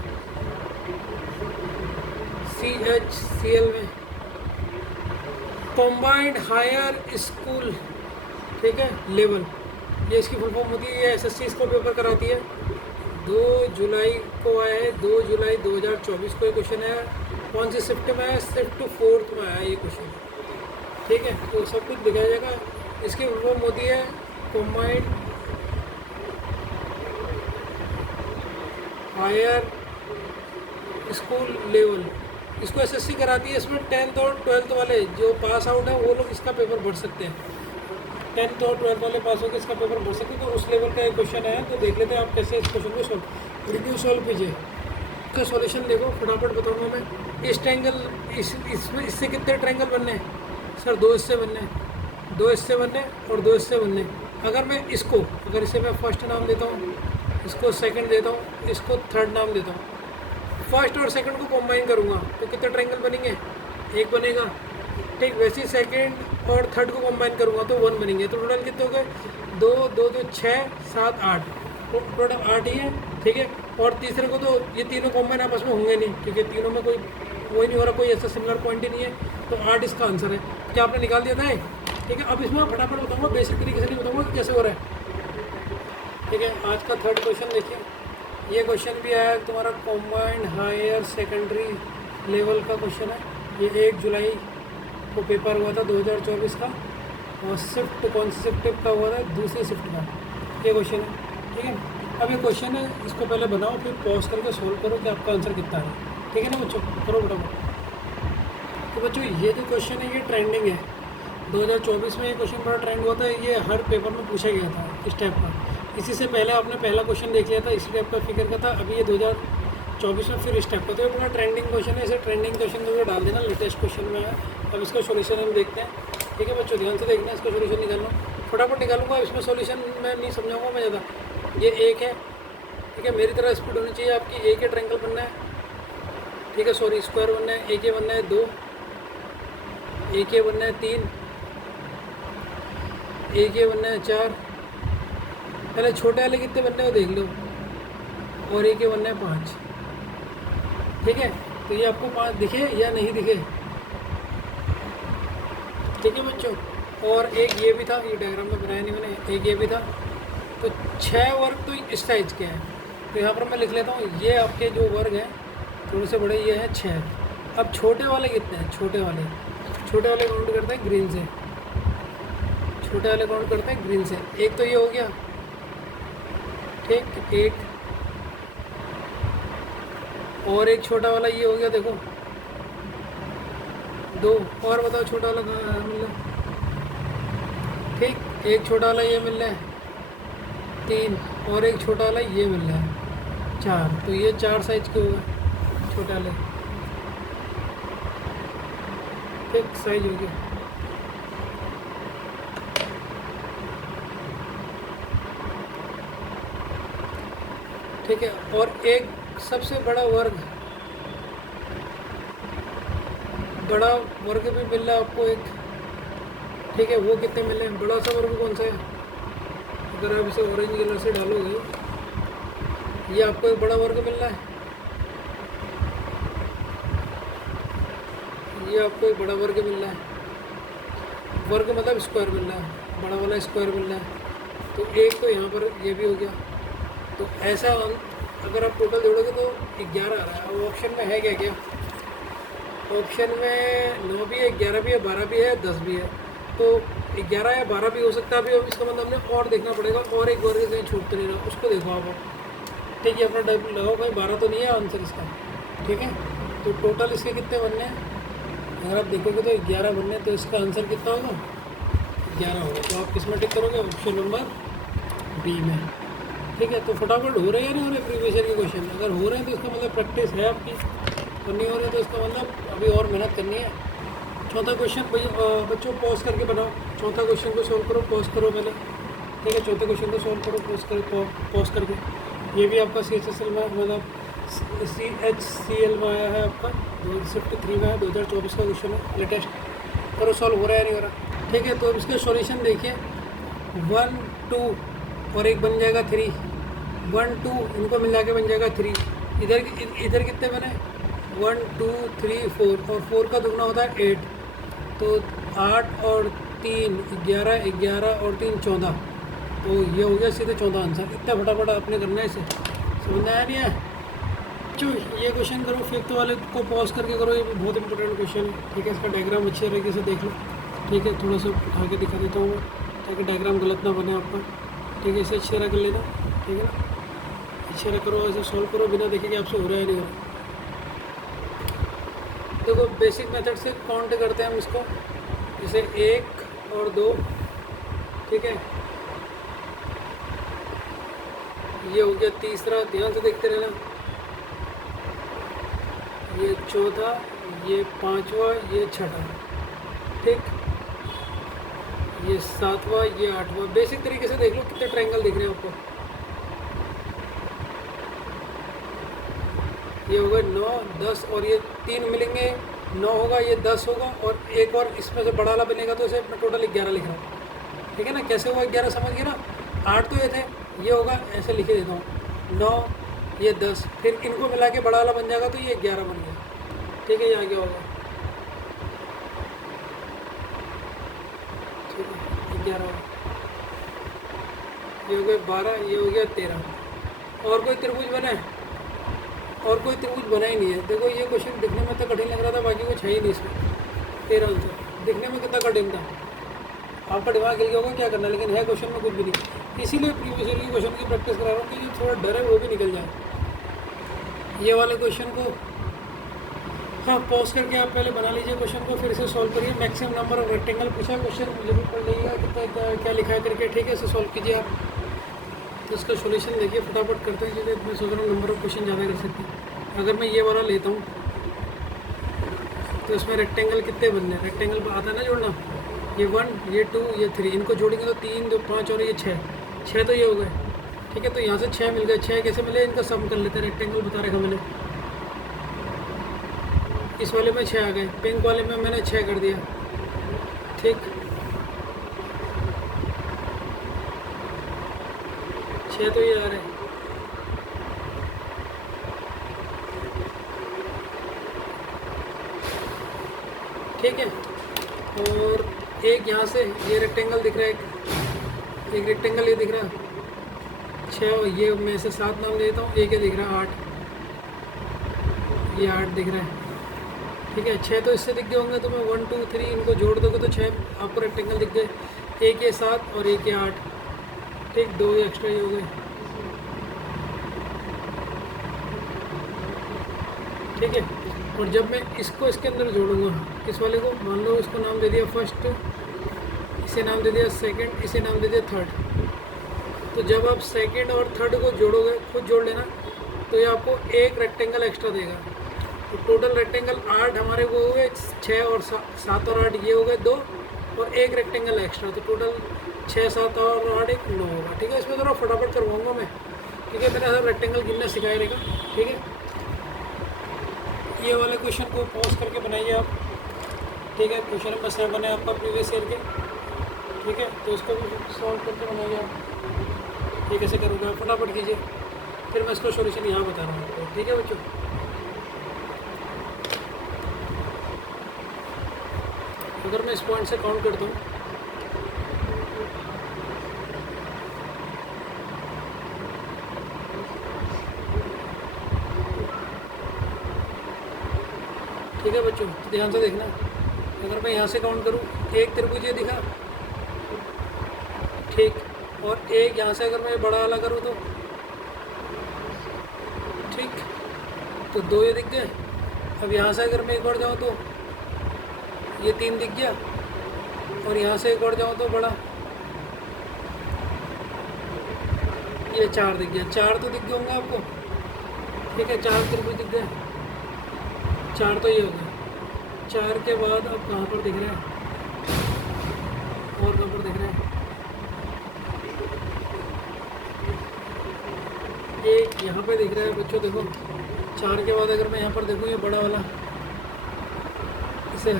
CHCL में, कॉम्बाइंड हायर स्कूल। ठीक है, लेवल, ये इसकी फुल फॉर्म होती है। ये SSC इसको पेपर कराती है। 2 जुलाई को आया है, 2 जुलाई 2024 को ये क्वेश्चन है। कौन सी शिफ्ट में आया? शिफ्ट 4th में आया ये क्वेश्चन। ठीक है, तो सब कुछ दिखाया जाएगा। इसकी फुल फॉर्म होती है कॉम्बाइंड हायर स्कूल लेवल। इसको SSC कराती है। इसमें 10th और 12th वाले जो पास आउट है वो लोग इसका पेपर भर सकते हैं। 10th और 12th वाले पास होकर इसका पेपर भर सकते हैं। तो उस लेवल का एक क्वेश्चन है, तो देख लेते हैं आप कैसे इस क्वेश्चन को रिव्यू सॉल्व कीजिए। इसका सॉल्यूशन देखो, फटाफट बताऊंगा मैं। इस ट्रायंगल, इसमें इससे कितने ट्रायंगल बनने हैं? सर 2 हिस्से बनने हैं, 2 हिस्से बनने और 2 हिस्से बनने। अगर मैं इसको, अगर इसे मैं फर्स्ट नाम देता हूँ, इसको सेकंड देता हूँ, इसको थर्ड नाम देता हूँ, फर्स्ट और सेकंड को कंबाइन करूँगा तो कितने ट्रायंगल बनेंगे? 1 बनेगा। ठीक, वैसे ही सेकंड और थर्ड को कंबाइन करूँगा तो 1 बनेंगे। तो टोटल कितने हो गए? 2 2 2 6 7 8, टोटल 8 ही है। ठीक है, और तीसरे को तो ये तीनों कॉम्बाइन आपस में होंगे नहीं, क्योंकि तीनों में कोई वही नहीं हो रहा, कोई ऐसा सिमिलर पॉइंट ही नहीं है। तो 8 इसका आंसर है। क्या आपने निकाल दिया था? ठीक है, अब इसमें फटाफट बताऊँगा, बेसिक तरीके से नहीं बताऊँगा कि कैसे हो रहा है। ठीक है, आज का थर्ड क्वेश्चन देखिए। ये क्वेश्चन भी आया तुम्हारा कॉम्बाइंड हायर सेकेंडरी लेवल का क्वेश्चन है। ये 1 जुलाई को पेपर हुआ था 2024 का, और शिफ्ट कौन सी शिफ्ट का हुआ था? दूसरी शिफ्ट का ये क्वेश्चन है। ठीक है, अब ये क्वेश्चन है, इसको पहले बनाओ, फिर पॉज करके सोल्व करो कि आपका आंसर कितना है। ठीक है ना बच्चों, करो फटाफट। तो बच्चों ये जो क्वेश्चन है ये ट्रेंडिंग है। 2024 में ये क्वेश्चन बड़ा ट्रेंड हुआ था, ये हर पेपर में पूछा गया था इस टाइप का। इसी से पहले आपने पहला क्वेश्चन देख लिया था, इसी टाइप का फिगर का था। अभी ये 2024 में फिर इस टाइप का। तो ये बड़ा ट्रेंडिंग क्वेश्चन है, इसे ट्रेंडिंग क्वेश्चन में डाल देना, लेटेस्ट क्वेश्चन में है। अब इसका सोल्यूशन हम देखते हैं। ठीक है बच्चों, ध्यान से देखना, इसका सोल्यूशन निकालना, फटाफट निकालूंगा। इसमें सोल्यूशन मैं नहीं समझाऊंगा मैं ज़्यादा। ये 1 है, ठीक है, मेरी तरह स्पीड होनी चाहिए आपकी। 1 ट्रायंगल बनना है, ठीक है, सॉरी स्क्वायर बनना है। 1 बनना है 2, 1 बनना है 3, 1 बनना है 4। पहले छोटे वाले कितने बनने हैं वो देख लो, और 1 बनना है 5। ठीक है, तो ये आपको 5 दिखे या नहीं दिखे? ठीक है बच्चों, और एक ये भी था, ये डायग्राम में बनाया नहीं मैंने, एक ये भी था। तो 6 वर्ग तो इस साइज के हैं, तो यहाँ पर मैं लिख लेता हूँ, ये आपके जो वर्ग हैं थोड़े से बड़े, ये हैं 6। अब छोटे वाले कितने हैं? छोटे वाले काउंट करते हैं ग्रीन से, छोटे वाले काउंट करते हैं ग्रीन से। एक तो ये हो गया, ठीक, 1, और एक छोटा वाला ये हो गया, देखो 2। और बताओ छोटा वाला कहाँ मिल रहा है? ठीक, एक छोटा वाला ये मिल रहा है 3, और एक छोटा वाला ये मिल रहा है 4। तो ये 4 साइज के हुए छोटे वाले। ठीक, साइज हो गया। ठीक है, और एक सबसे बड़ा वर्ग भी मिल रहा है आपको एक। ठीक है, वो कितने मिले हैं? बड़ा सा वर्ग कौन सा है? अगर आप इसे ऑरेंज कलर से डालोगे, ये आपको एक बड़ा वर्ग मिल रहा है, ये आपको एक बड़ा वर्ग मिल रहा है। वर्ग मतलब स्क्वायर मिल रहा है, बड़ा वाला स्क्वायर मिल रहा है। तो एक तो यहाँ पर ये भी हो गया। तो ऐसा अगर आप टोटल जोड़ोगे तो 11 आ रहा है। अब ऑप्शन में है क्या क्या? ऑप्शन में 9 भी है, 11 भी है, 12 भी है, 10 भी है। तो 11 या 12 भी हो सकता है। अभी इसका मतलब हमने और देखना पड़ेगा, और एक वर्ग कहीं छूट तो नहीं रहा, उसको देखो आप। ठीक है, अपना टाइप लगाओ, कहीं 12 तो नहीं है आंसर इसका। ठीक है, तो टोटल इसके कितने बनने हैं, अगर आप देखोगे तो 11 बनने, तो इसका आंसर कितना होगा, 11 होगा। तो आप किस में टिक करोगे, ऑप्शन नंबर बी में। ठीक है, तो फटाफट हो रहे हैं या नहीं हो रहे प्रीवियस ईयर के क्वेश्चन? अगर हो रहे हैं तो इसका मतलब प्रैक्टिस है आपकी, और नहीं हो रहे तो इसका मतलब अभी और मेहनत करनी है। चौथा क्वेश्चन बच्चों पॉज करके बनाओ, चौथा क्वेश्चन को सोल्व करो, पॉज करो पहले। ठीक है, चौथे क्वेश्चन को सोल्व करो पॉज करके। ये भी आपका CHSL में, मतलब CHCL में आया है आपका, 2023 में है, 2024 का क्वेश्चन है, लेटेस्ट। करो सॉल्व, हो रहा है नहीं हो रहा। ठीक है, तो अब इसका सॉल्यूशन देखिए, 1 2 और एक बन जाएगा 3, 1 2 इनको मिला के बन जाएगा 3। इधर कितने बने, 1 2 3 4, और 4 का दुगना होता है 8। तो 8 और 3 11, 11 और 3 14। तो ये हो गया सीधे 14 आंसर। इतना फटाफट आपने करना है, इसे समझ आया नहीं है? चलो ये क्वेश्चन करो, फिफ्थ वाले को पॉज करके करो, ये बहुत इंपॉर्टेंट क्वेश्चन है। ठीक है, इसका डायग्राम अच्छे तरीके से देख लो। ठीक है, थोड़ा सा उठा के दिखा देता हूँ मैं, ताकि डायग्राम गलत ना बने आपका। ठीक है, इसे अच्छी तरह कर लेना। ठीक है ना, अच्छी तरह करो, ऐसे सॉल्व करो, बिना देखे कि आपसे हो रहा है नहीं हो रहा। देखो बेसिक मेथड से काउंट करते हैं हम इसको, जैसे 1 और 2। ठीक है, ये हो गया तीसरा, ध्यान से देखते रहना। ये चौथा, ये पांचवा, ये छठा। ठीक, ये सातवां, ये आठवां। बेसिक तरीके से देख लो कितने ट्रायंगल दिख रहे हैं आपको। ये होगा 9 10, और ये 3 मिलेंगे 9 होगा, ये 10 होगा, और एक और इसमें से बड़ा वाला बनेगा, तो इसे मैं टोटल 11 लिख रहा हूँ। ठीक है ना, कैसे हुआ 11 समझ गए ना। 8 तो ये थे, ये होगा, ऐसे लिखे देता हूँ, 9 ये 10, फिर इनको मिला के बड़ा वाला बन जाएगा, तो ये 11 बन गया। ठीक है, ये आगे होगा। ठीक है, 11 होगा, ये हो गया 12, ये हो गया 13। और कोई त्रिभुज बने, और कोई त्रिभुज बना ही नहीं है। देखो ये क्वेश्चन दिखने में तो कठिन लग रहा था, बाकी कुछ है ही नहीं इसमें। 13 आंसर दिखने में कितना कठिन था, आपका दिमाग हिल गया होगा क्या करना, लेकिन है क्वेश्चन में कुछ भी नहीं। इसीलिए प्रीवियस ईयर के क्वेश्चन की प्रैक्टिस करा रहा हूँ कि जो थोड़ा डर है वो भी निकल जाए। ये वाले क्वेश्चन को हाँ पॉज करके आप पहले बना लीजिए क्वेश्चन को, फिर इसे सॉल्व करिए। मैक्सिमम नंबर ऑफ रेक्टेंगल पूछा क्वेश्चन, जरूर पढ़ लीजिएगा कितना क्या लिखा है करके। ठीक है, इसे सॉल्व कीजिए आप। तो इसका सोल्यूशन देखिए, फटाफट करते हैं, क्योंकि मैं सोच रहा हूँ नंबर ऑफ क्वेश्चन ज़्यादा कर सकते हैं। अगर मैं ये वाला लेता हूँ तो इसमें रेक्टेंगल कितने बनने हैं, रेक्टेंगल आता है ना जोड़ना, ये 1 ये 2 ये 3, इनको जोड़ेंगे तो 3 2 5 और ये 6 तो ये हो गए। ठीक है, तो यहाँ से 6 मिल गए। 6 कैसे मिले, इनका सम कर लेते हैं। रेक्टेंगल बता रखा मैंने, इस वाले में 6 आ गए, पिंक वाले में मैंने 6 कर दिया। ठीक, 6 तो ये आ रहे हैं। ठीक है, और एक यहाँ से ये रेक्टेंगल दिख रहा है, एक रेक्टेंगल ये दिख रहा है 6, ये मैं से 7 नाम देता हूँ। एक ये दिख रहा है 8, ये 8 दिख रहा है। ठीक है, 6 तो इससे दिख गए होंगे, तो मैं 1 2 3 इनको जोड़ दोगे तो 6 आपको रेक्टेंगल दिख गए। एक ये 7 और एक ये 8। ठीक, 2 एक्स्ट्रा ये हो गए। ठीक है, और जब मैं इसको इसके अंदर जोड़ूंगा, इस वाले को मान लो इसको नाम दे दिया फर्स्ट, इसे नाम दे दिया सेकंड, इसे नाम दे दिया थर्ड। तो जब आप सेकंड और थर्ड को जोड़ोगे, खुद जोड़ लेना, तो ये आपको एक रेक्टेंगल एक्स्ट्रा देगा। तो टोटल रेक्टेंगल 8 हमारे वो हुए, 6 और 7 और 8 ये हो गए 2, और एक रेक्टेंगल एक्स्ट्रा, तो टोटल 6 7 और 8 एक 9 होगा। ठीक है, इसमें थोड़ा फटाफट करवाऊँगा मैं, ठीक है, मैंने सब रेक्टेंगल गिनना सिखाया रहेगा। ठीक है, ये वाले क्वेश्चन को पॉज करके बनाइए आप। ठीक है, क्वेश्चन नंबर 7 है आपका प्रीवियस ईयर के। ठीक है, तो इसको भी सॉल्व करके बनाइए आप। ये कैसे करूँगा, फटाफट कीजिए, फिर मैं इसका सॉल्यूशन यहाँ बता रहा हूँ आपको। ठीक है बच्चों, अगर मैं इस पॉइंट से काउंट करता हूँ, ठीक है बच्चों, तो ध्यान से देखना। अगर मैं यहाँ से काउंट करूँ, एक त्रिभुज ये दिखा, ठीक, और एक यहाँ से अगर मैं बड़ा वाला करूँ तो ठीक, तो 2 ये दिख गए। अब यहाँ से अगर मैं एक और जाऊँ तो ये 3 दिख गया, और यहाँ से एक और जाऊँ तो बड़ा ये 4 दिख गया। 4 तो दिख गए होंगे आपको, ठीक है, 4 त्रिभुज दिख गए। 4 तो ये हो गया। 4 के बाद अब कहाँ पर दिख रहे हैं, और कहाँ पर दिख रहे हैं, एक यहाँ पे दिख रहा है बच्चों। देखो 4 के बाद अगर मैं यहाँ पर देखूँ, ये बड़ा वाला, इसे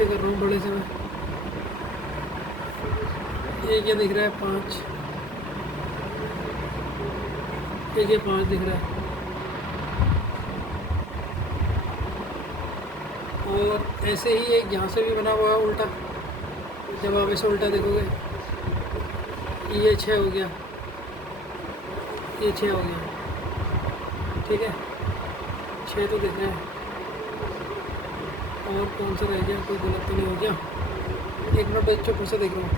कर रहा हूँ बड़े से मैं, ये क्या दिख रहा है 5, ये 5 दिख रहा है। और ऐसे ही एक यहाँ से भी बना हुआ है उल्टा, जब आप इसे उल्टा देखोगे, ये 6 हो गया, ये 6 हो गया, ठीक है, 6 तो दिख रहा है। और कौन सा रह गया, कोई गलत तो नहीं हो गया? एक मिनट बच्चों, फिर से देख रहा हूँ।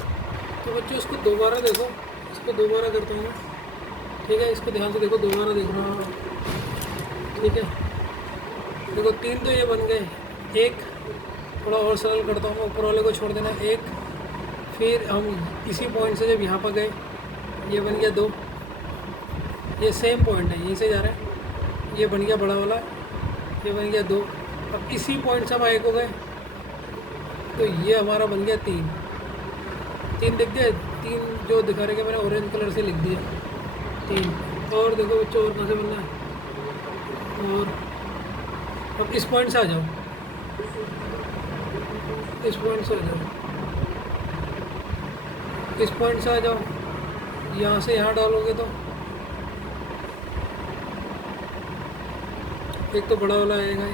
तो बच्चों इसको दोबारा देखो, इसको दोबारा करता हूँ मैं, ठीक है, इसको ध्यान से देखो, दोबारा देख रहा हूँ, ठीक है। देखो 3 तो ये बन गए, एक थोड़ा और सरल करता हूँ, ऊपर वाले को छोड़ देना, एक, फिर हम इसी पॉइंट से जब यहाँ पर गए, ये बन गया 2, ये सेम पॉइंट है, यहीं से जा रहे हैं, ये बन गया बड़ा वाला, ये बन गया 2। अब इसी पॉइंट से हम एक हो गए, तो ये हमारा बन गया 3 दिख गए। 3 जो दिखा रहे, मैंने ऑरेंज कलर से लिख दिया 3। और देखो बच्चों, और कहाँ से बनना है, और अब इस पॉइंट से आ जाओ, इस पॉइंट से आ जाओ, इस पॉइंट से आ जाओ, यहाँ से यहाँ डालोगे तो एक तो बड़ा वाला आएगा,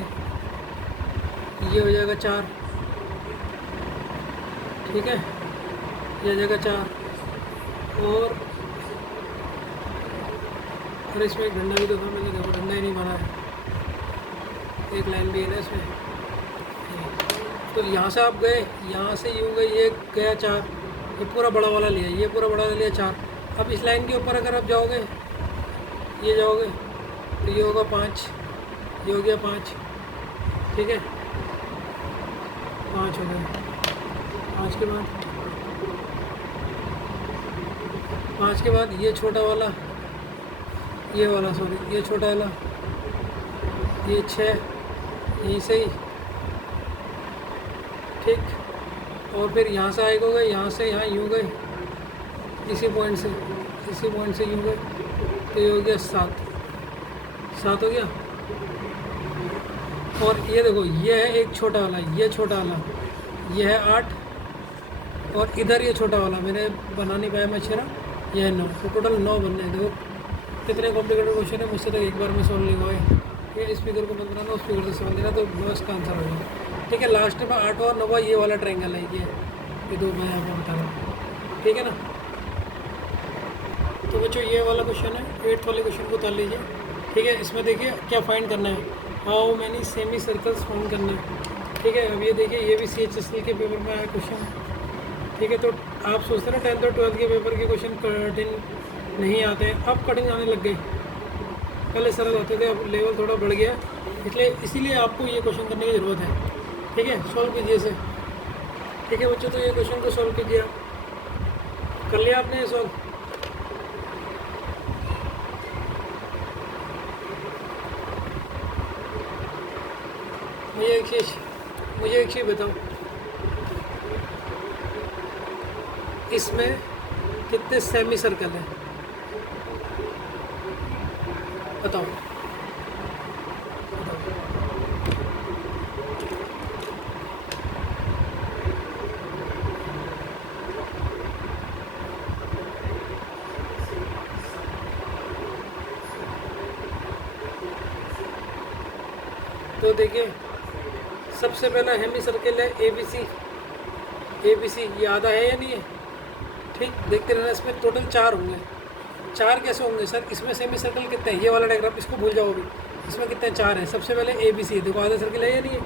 ये हो जाएगा 4, ठीक है, ये आ जाएगा 4। और इसमें एक डंडा भी तो था, मैंने देखो डंडा ही नहीं बना है, एक लाइन भी है ना इसमें। तो यहाँ से आप गए, यहाँ से यूँ गए, ये गया 4, ये पूरा बड़ा वाला लिया, ये पूरा बड़ा वाला लिया 4। अब इस लाइन के ऊपर अगर आप जाओगे, ये जाओगे, तो ये होगा 5, ये हो गया 5, ठीक है, 5 हो गया। 5 के बाद ये छोटा वाला, ये वाला सॉरी, ये छोटा वाला, ये 6, यहीं से ही, ठीक। और फिर यहाँ से आएगा गए, यहाँ से यहाँ यूँ गए, इसी पॉइंट से यूँ गए, तो ये हो गया 7 हो गया। और ये देखो, ये है एक छोटा वाला, ये छोटा वाला, ये है 8, और इधर ये छोटा वाला मैंने बना नहीं पाया मैं, 6, ये है 9, तो टोटल 9 बनने हैं। देखो कितने कॉम्प्लिकेटेड क्वेश्चन है, मुझसे तो एक बार में सॉल्व नहीं हुआ है। ये स्पीकर को मत बनाना, उस स्पीकर से समझ लेना, तो बस का आंसर हो गया, ठीक है। लास्ट में 8 और 9 ये वाला ट्रायंगल है, ये 2 मैं यहाँ पर बता रहा हूँ, ठीक है ना। तो बच्चों ये वाला क्वेश्चन है, 8th वाले क्वेश्चन को उतार लीजिए, ठीक है। इसमें देखिए क्या फाइंड करना है, how many semi circles found करना है, ठीक है। अब ये देखिए, ये भी CHSL के पेपर में आया क्वेश्चन, ठीक है। तो आप सोचते ना 10th और 12th के पेपर के क्वेश्चन कठिन नहीं आते हैं, अब कठिन आने लग गए, पहले सरल होते थे, अब लेवल थोड़ा बढ़ गया, इसीलिए आपको ये क्वेश्चन करने की ज़रूरत है, ठीक है। सॉल्व कीजिए इसे, ठीक है बच्चों। तो ये क्वेश्चन को सॉल्व कीजिए, आप कर लिया आपने सॉल्व। मुझे एक चीज़ बताओ, इसमें कितने सेमी सर्कल हैं, बताओ। तो देखिए, सबसे पहला हेमी सर्कल है ABC, ये आधा है या नहीं है, ठीक। देखते रहना, इसमें टोटल 4 होंगे। 4 कैसे होंगे सर, इसमें सेमी सर्कल कितने हैं, ये वाला डायग्राम इसको भूल जाओ अभी, इसमें कितने 4 हैं। सबसे पहले ए बी सी, देखो आधा सर्किल है या नहीं है,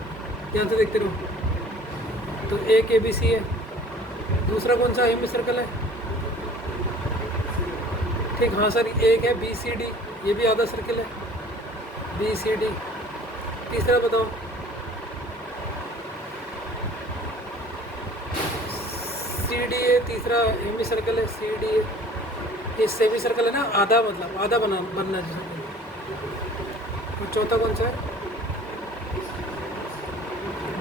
ध्यान से देखते रहो। तो एक ए बी सी है, दूसरा कौन सा हेमी सर्कल है, ठीक, हाँ सर एक है बी सी डी, ये भी आधा सर्किल है, बी सी डी। तीसरा बताओ, सी डी ए, तीसरा हेमी सर्कल है, सी डी ए। ये सेमी सर्कल है ना, आधा मतलब आधा बनना चाहिए। और चौथा कौन सा है,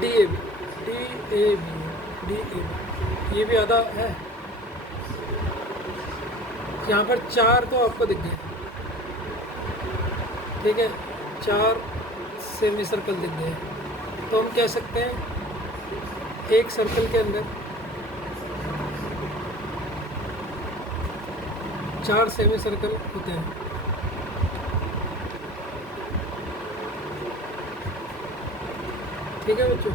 D A B, D A B, D A B, ये भी आधा है। यहाँ पर 4 तो आपको दिख गए, ठीक है, 4 सेमी सर्कल दिख गए। तो हम कह सकते हैं एक सर्कल के अंदर 4 सेमी सर्कल होते हैं। ठीक है बच्चों,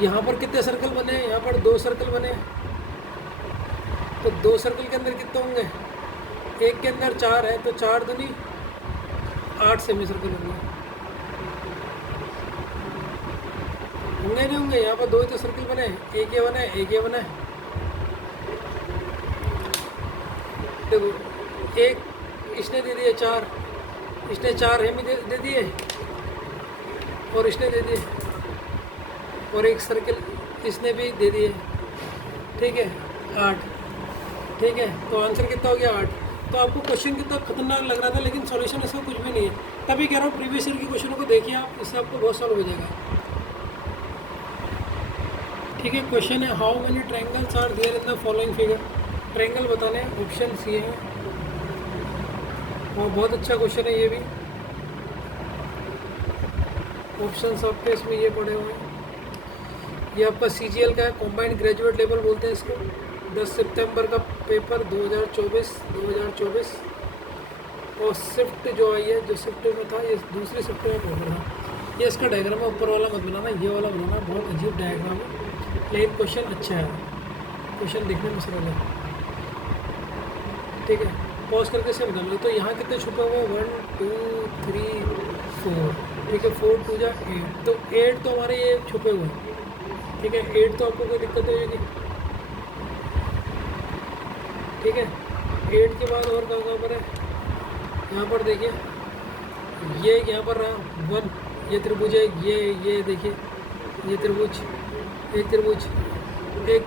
यहाँ पर कितने सर्कल बने हैं, यहाँ पर 2 सर्कल बने हैं। तो 2 सर्कल के अंदर कितने होंगे, एक के अंदर 4 है, तो 4 दूनी 8 सेमी सर्कल होंगे। होंगे नहीं होंगे, यहाँ पर 2 ही तो सर्कल बने, एक ये बना है, एक ये बना है। देखो एक इसने दे दिए 4, इसने 4 हेमी दे दिए, और इसने दे दिए, और एक सर्कल इसने भी दे दिए, ठीक है 8। ठीक है, तो आंसर कितना हो गया 8। तो आपको क्वेश्चन कितना खतरनाक लग रहा था, लेकिन सॉल्यूशन इसका कुछ भी नहीं है। तभी कह रहा हूँ प्रीवियस ईयर के क्वेश्चनों को देखिए आप, इससे आपको बहुत सॉल्व हो जाएगा। ठीक है, क्वेश्चन है how many triangles are there in the following figure. Triangle बताने, ऑप्शन सी है, और बहुत अच्छा क्वेश्चन है ये भी। ऑप्शन आपके इसमें ये पड़े हुए हैं। ये आपका CGL का है, कॉम्बाइंड ग्रेजुएट लेवल बोलते हैं इसको। 10 सितंबर का पेपर 2024। और शिफ्ट जो आई है, जो शिफ्ट में था, ये दूसरी शिफ्ट में पढ़ रहा था। ये इसका डायग्राम है, ऊपर वाला मत बनाना, ये वाला बनाना, बहुत अजीब डायग्राम है, लेकिन क्वेश्चन अच्छा है, क्वेश्चन देखने में सरल है। ठीक है, पॉज करके से बता लो। तो यहाँ कितने छुपे हुए, 1 2 3 4, ठीक है, 4 2 जा 8, तो 8 तो हमारे ये छुपे हुए हैं। ठीक है, 8 तो आपको कोई दिक्कत नहीं होगी। ठीक है, 8 के बाद और कहाँ पर है, यहाँ पर देखिए, ये यहाँ पर रहा 1, ये त्रिभुज है, ये देखिए, ये त्रिभुज, एक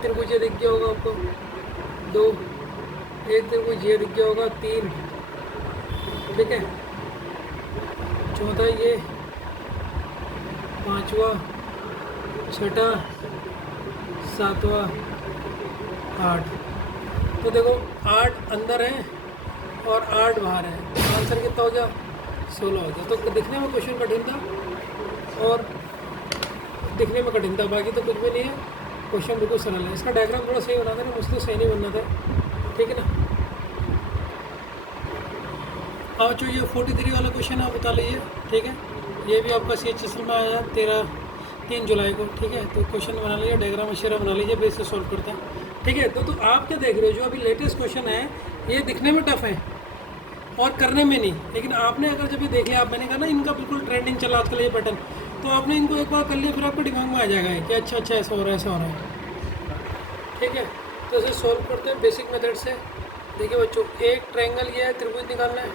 त्रिभुज ये दिख गया होगा आपको, 2, एक त्रिभुज ये दिख गया होगा, 3, ठीक है, चौथा ये, 5वां, 6ठा, 7वां, 8। तो देखो 8 अंदर है और 8 बाहर है, आंसर कितना हो गया, 16 हो गया। तो दिखने में क्वेश्चन कठिन था और दिखने में कठिन था, बाकी तो कुछ भी नहीं है, क्वेश्चन बिल्कुल सरल है। इसका डायग्राम थोड़ा सही बना देना, मुझसे सही नहीं बनना था, ठीक है ना। और जो ये 43 वाला क्वेश्चन है आप बता लीजिए, ठीक है, ये भी आपका CHSL में आया 3 जुलाई को, ठीक है। तो क्वेश्चन बना लीजिए, डायग्राम वगैरह बना लीजिए, बेस से सॉल्व करते हैं, ठीक है। तो आप क्या देख रहे हो, जो अभी लेटेस्ट क्वेश्चन है ये दिखने में टफ है और करने में नहीं, लेकिन आपने अगर जब ये देख लिया, आप मैंने कहा ना इनका बिल्कुल ट्रेंडिंग चला आजकल ये पैटर्न, तो आपने इनको एक बार कर लिया, फिर आपको दिमाग में आ जाएगा कि अच्छा ऐसा हो रहा है, ऐसा हो रहा है, ठीक है। तो इसे सॉल्व करते हैं बेसिक मेथड से। देखिए बच्चों, एक ट्रायंगल ये है, त्रिभुज निकालना है,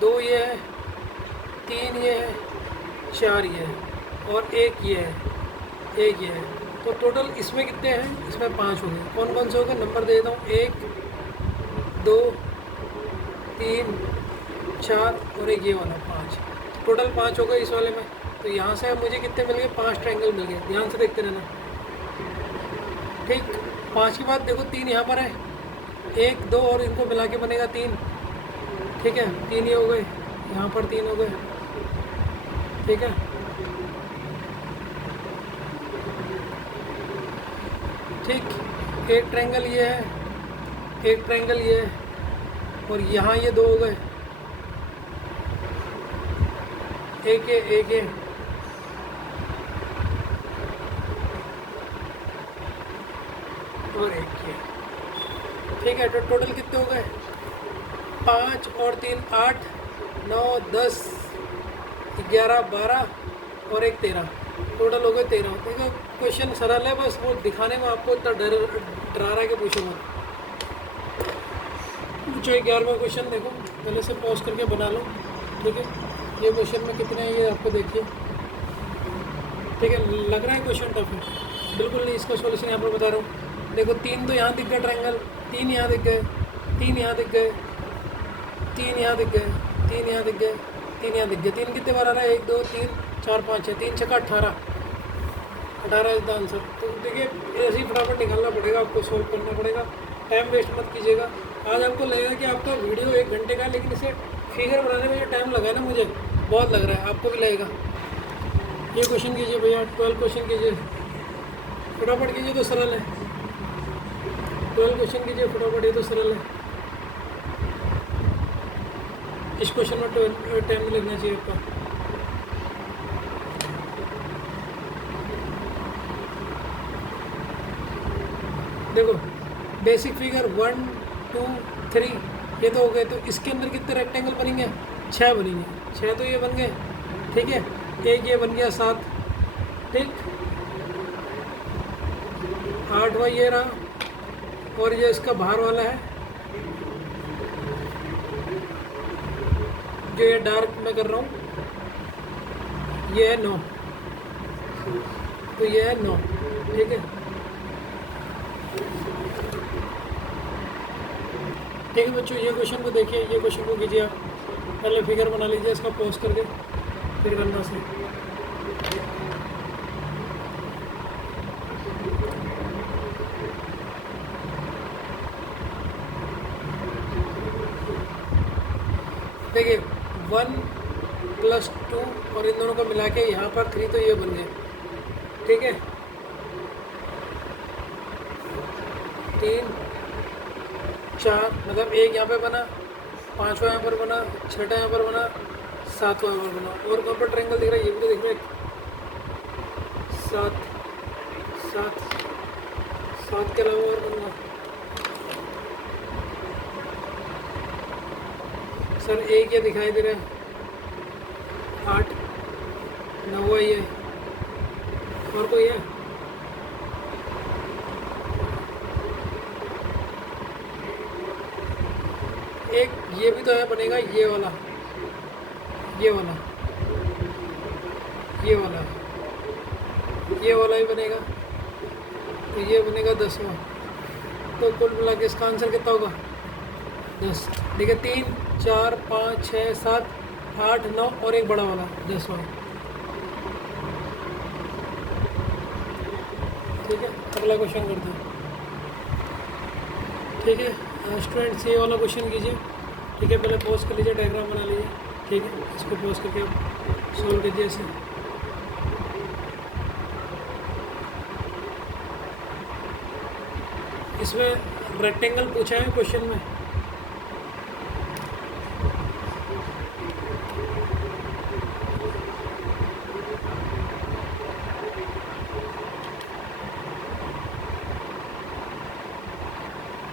2 ये है, 3 ये है, 4 ये है, और 1 ये है, 1 ये है। तो टोटल इसमें कितने हैं, इसमें 5 हो गए। कौन कौन से हो गए, नंबर दे देता हूँ, 1 2 3 4 और एक ये वाला 5, टोटल 5 हो गए इस वाले में। तो यहाँ से मुझे कितने मिल गए, 5 ट्रायंगल मिल गए, ध्यान से देखते रहना, ठीक। 5 के बाद देखो 3 यहाँ पर है, 1 2 और इनको मिला के बनेगा 3, ठीक है, 3 ये हो गए, यहाँ पर 3 हो गए, ठीक है। ठीक, एक ट्रायंगल ये है, एक ट्रायंगल ये है, और यहाँ ये 2 हो गए, एक है, और एक ये, ठीक है। तो टोटल कितने हो गए, 5 और 3 8, 9 10 11 12 और एक 13, टोटल हो गए 13। देखो क्वेश्चन सरल है, बस वो दिखाने में आपको इतना डरा रहा है कि पूछो मत। जो 11वां क्वेश्चन देखो, पहले से पॉज करके बना लो, ठीक है। ये क्वेश्चन में कितने हैं ये आपको देखिए, ठीक है। लग रहा है क्वेश्चन टफ है? बिल्कुल नहीं, इसका सॉल्यूशन यहाँ पर बता रहा हूँ। देखो 3 तो यहाँ दिख गए ट्रायंगल, 3 यहाँ दिख गए, 3 यहाँ दिख गए, 3 यहाँ दिख गए, 3 यहाँ दिख गए, 3 यहाँ दिख गए। 3 कितने बार आ रहा है? 1 2 3 4 5 6, 3 छक्का 18, 18 इज द आंसर। तो देखिए ऐसे ही फटाफट निकालना पड़ेगा, आपको सोल्व करना पड़ेगा, टाइम वेस्ट मत कीजिएगा। आज आपको लगेगा कि आपका वीडियो 1 घंटे का है, लेकिन इसे फिगर बनाने में जो टाइम लगा है ना, मुझे बहुत लग रहा है, आपको भी लगेगा। ये क्वेश्चन कीजिए भैया, 12 क्वेश्चन कीजिए, फटाफट कीजिए, तो सरल है। 12 क्वेश्चन कीजिए फटाफट, ये तो सरल है। इस क्वेश्चन में टाइम नहीं लगना चाहिए आपका। देखो बेसिक फिगर 1 2 3 ये तो हो गए। तो इसके अंदर कितने रेक्टेंगल बनेंगे? 6 बनेंगे। 6 तो ये बन गए, ठीक है। एक ये बन गया 7, ठीक। 8वां ये रहा, और ये इसका बाहर वाला है जो ये डार्क में कर रहा हूँ, ये है 9, तो ये है 9, ठीक है। ठीक है बच्चों, ये क्वेश्चन को देखिए, ये क्वेश्चन को कीजिए आप, पहले फिगर बना लीजिए इसका, पॉज करके फिर करना से। देखिए 1 + 2 और इन दोनों को मिला के यहाँ पर 3, तो ये बन गए, ठीक है। 3 4 मतलब एक यहाँ पे बना, 5वां यहाँ पर बना, 6वां यहाँ पर बना, 7वां यहाँ पर बना। और कौन पर ट्रायंगल दिख रहा है? ये भी तो दिख रहा है, 7 7 7 के अलावा और बनना। सर एक ये दिखाई दे रहा है, 8 9वां ये, और कोई है? एक ये भी तो है बनेगा, ये वाला, ये वाला, ये वाला, ये वाला ही बनेगा, तो ये बनेगा 10वां। तो कुल मिला के इसका आंसर कितना होगा? 10, ठीक है। 3 4 5 6 7 8 9 और एक बड़ा वाला 10वां, ठीक है। अगला क्वेश्चन करते हैं, ठीक है। स्टूडेंट्स ये वाला क्वेश्चन कीजिए, ठीक है। पहले पॉज कर लीजिए, डायग्राम बना लीजिए, ठीक है। इसको पॉज करके आप सोल्व कीजिए इसे। इसमें रेक्टेंगल पूछा है क्वेश्चन में,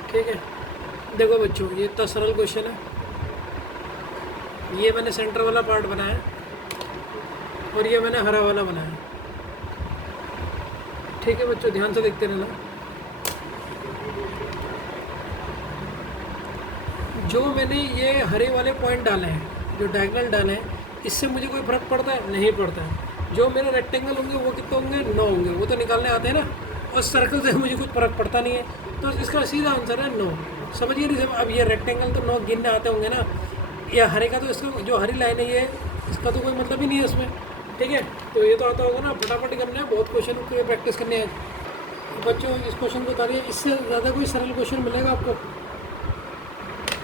ठीक है। देखो बच्चों ये इतना सरल क्वेश्चन है, ये मैंने सेंटर वाला पार्ट बनाया और ये मैंने हरा वाला बनाया, ठीक है बच्चों, ध्यान से देखते रहना। जो मैंने ये हरे वाले पॉइंट डाले हैं, जो डायगोनल डाले हैं, इससे मुझे कोई फ़र्क पड़ता है? नहीं पड़ता है। जो मेरे रेक्टेंगल होंगे वो कितने होंगे? 9 होंगे, वो तो निकालने आते हैं ना। और सर्कल से मुझे कुछ फ़र्क पड़ता नहीं है, तो इसका सीधा आंसर है 9। समझिए नहीं? अब ये रेक्टेंगल तो 9 गिनने आते होंगे ना, या हरे का तो इसका जो हरी लाइन है ये, इसका तो कोई मतलब ही नहीं है इसमें, ठीक है। तो ये तो आता होगा ना, फटाफट करना है, बहुत क्वेश्चन को प्रैक्टिस करने हैं बच्चों। इस क्वेश्चन को उतारिए, इससे ज़्यादा कोई सरल क्वेश्चन मिलेगा आपको?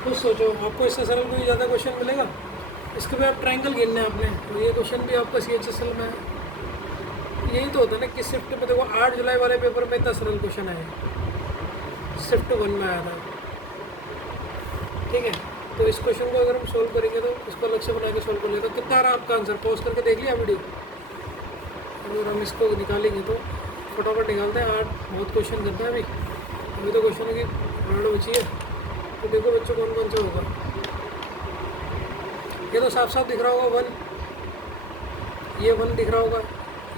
कुछ सोचो, आपको इससे सरल कोई ज़्यादा क्वेश्चन मिलेगा? इसके बाद आप ट्रायंगल गिनना है आपने, तो ये क्वेश्चन भी आपका CHSL में है। यही तो होता है ना कि शिफ्ट में, देखो 8 जुलाई वाले पेपर में इतना सरल क्वेश्चन आया, शिफ्ट 1 में आया था, ठीक है। तो इस क्वेश्चन को अगर हम सोल्व करेंगे तो इसको अलग से बना के सोल्व कर लेते, तो कितना आ रहा है आपका आंसर? पॉज करके देख लिया वीडियो। अगर हम इसको निकालेंगे तो फटाफट निकालते हैं। 8 बहुत क्वेश्चन करते हैं अभी तो क्वेश्चन की 8 बची है, तो देखो बच्चों कौन कौन सा होगा। ये तो साफ साफ दिख रहा होगा 1, ये 1 दिख रहा होगा,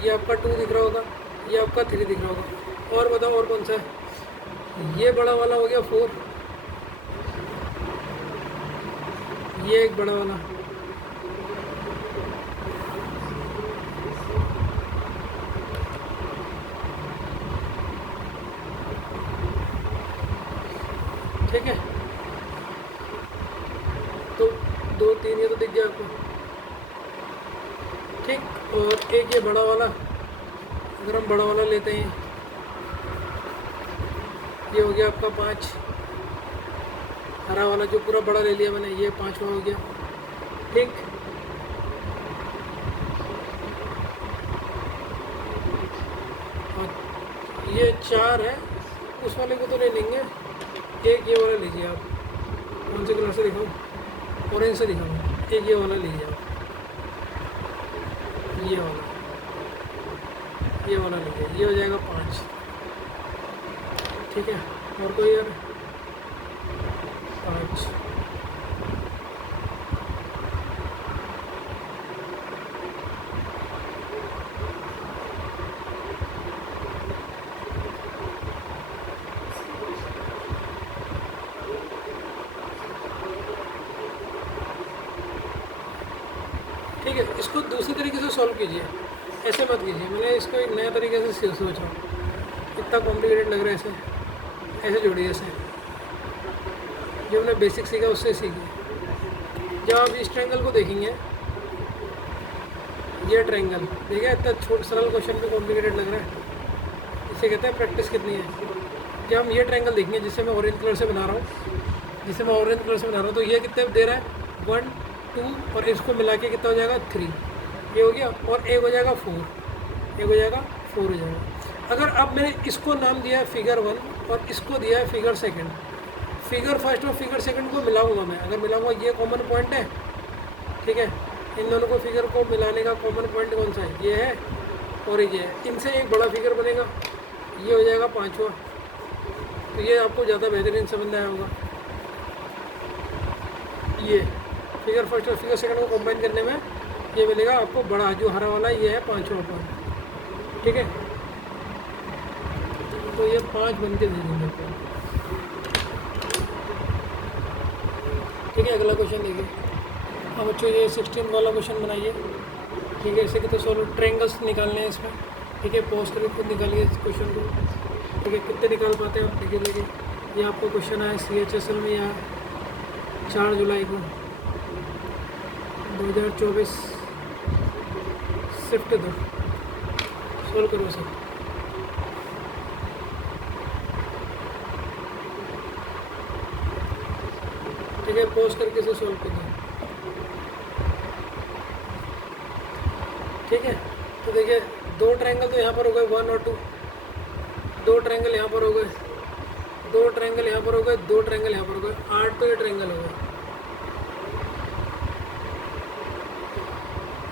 ये आपका 2 दिख रहा होगा, ये आपका 3 दिख रहा होगा। और बताओ और कौन सा है? ये बड़ा वाला हो गया 4, ये एक बड़ा वाला, ठीक है। तो 2 3 ये तो दिख गया आपको, ठीक। और एक ये बड़ा वाला, अगर हम बड़ा वाला लेते हैं, ये हो गया आपका 5, हरा वाला जो पूरा बड़ा ले लिया मैंने, ये 5वां हो गया, ठीक। और ये 4 है, उस वाले को तो ले लेंगे, एक ये वाला लीजिए आप। कौन से कलर से दिखाऊँ? ऑरेंज से दिखाऊँ? एक ये वाला लीजिए आप, ये वाला लीजिए, ये हो जाएगा 5, ठीक है। और कोई यार 5, ठीक है। इसको दूसरे तरीके से सॉल्व कीजिए, ऐसे मत कीजिए। मैंने इसको एक नया तरीके से सोच रहा हूँ, इतना कॉम्प्लिकेटेड लग रहा है ऐसे जोड़िए, ऐसे जो हमने बेसिक सीखा उससे सीखिए। जब आप इस ट्रायंगल को देखेंगे, ये ट्रायंगल देखिए, इतना छोटा सरल क्वेश्चन भी कॉम्प्लिकेटेड लग रहा है, इसे कहते हैं प्रैक्टिस कितनी है। जब हम ये ट्रायंगल देखेंगे जिसे मैं ऑरेंज कलर से बना रहा हूँ, तो ये कितने दे रहा है? 1 2, और इसको मिला के कितना हो जाएगा? 3, ये हो गया। और एक हो जाएगा 4, एक हो जाएगा 4 हो जाएगा। अगर अब मैंने इसको नाम दिया है फिगर 1 और इसको दिया है फिगर 2, फिगर फर्स्ट और फिगर 2 को मिलाऊंगा मैं। अगर मिलाऊंगा, ये कॉमन पॉइंट है, ठीक है। इन दोनों को फिगर को मिलाने का कॉमन पॉइंट कौन सा है? ये है और ये है। इनसे एक बड़ा फिगर बनेगा, ये हो जाएगा 5वां। तो ये आपको ज़्यादा बेहतरीन समझ आया होगा। ये फिगर फर्स्ट और फिगर 2 को कंबाइन करने में ये मिलेगा आपको बड़ा, जो हरा वाला ये है 5वां पॉइंट, ठीक है। तो ये 5 बन के दे देंगे आपको, ठीक है। अगला क्वेश्चन देखिए। अब बच्चों ये 16 वाला क्वेश्चन बनाइए, ठीक है। इसे कितने सॉल्व ट्रायंगल्स निकालने हैं इसमें, ठीक है। पॉज करके खुद निकालिए इस क्वेश्चन को, ठीक है। कितने निकाल पाते हैं आप देखिए। ये आपको क्वेश्चन आया CHSL में या 4 जुलाई को 2024, शिफ्ट दो, सोल्व करो सर। ठीक है, पॉज करके इसे सोल्व करो, ठीक है। तो देखिए 2 ट्रायंगल तो यहाँ पर हो गए 1 और 2, 2 ट्रायंगल यहाँ पर हो गए, 2 ट्रायंगल यहाँ पर हो गए, 2 ट्रायंगल यहाँ पर हो गए, 8 तो ये ट्रायंगल हो गए,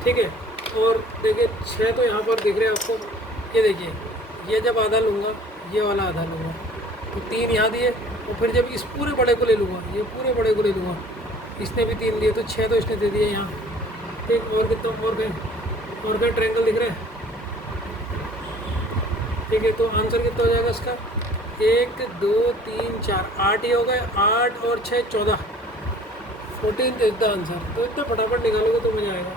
ठीक है। और देखिए 6 तो यहाँ पर दिख रहे हैं आपको। ये देखिए, ये जब आधा लूँगा, ये वाला आधा लूँगा, तो 3 यहाँ दिए। और फिर जब इस पूरे बड़े को ले लूँगा, ये पूरे बड़े को ले लूँगा, इसने भी 3 दिए, तो 6 तो इसने दे दिए यहाँ, ठीक। और कितना और कहीं ट्रायंगल दिख रहे हैं, ठीक है। तो आंसर कितना हो जाएगा इसका? 1 2 3 4 8 ये हो गए, 8 और 6 14, 14 इज द आंसर। तो इतना फटाफट निकालोगे तो मज़ा आएगा।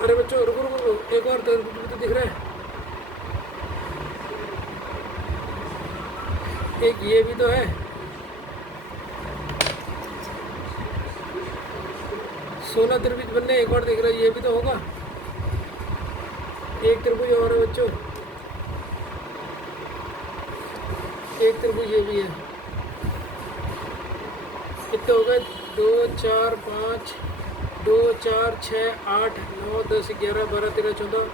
अरे बच्चों रुको रुको रुको, एक और तो दिख रहा है, एक ये भी तो है, 16 त्रिभुज बनने, एक और दिख रहा है, ये भी तो होगा। एक त्रिभुज और है बच्चों, एक त्रिभुज ये भी है। कितने हो गए? 2 4 5, 2 4 6 8 9 10 11 12 13 14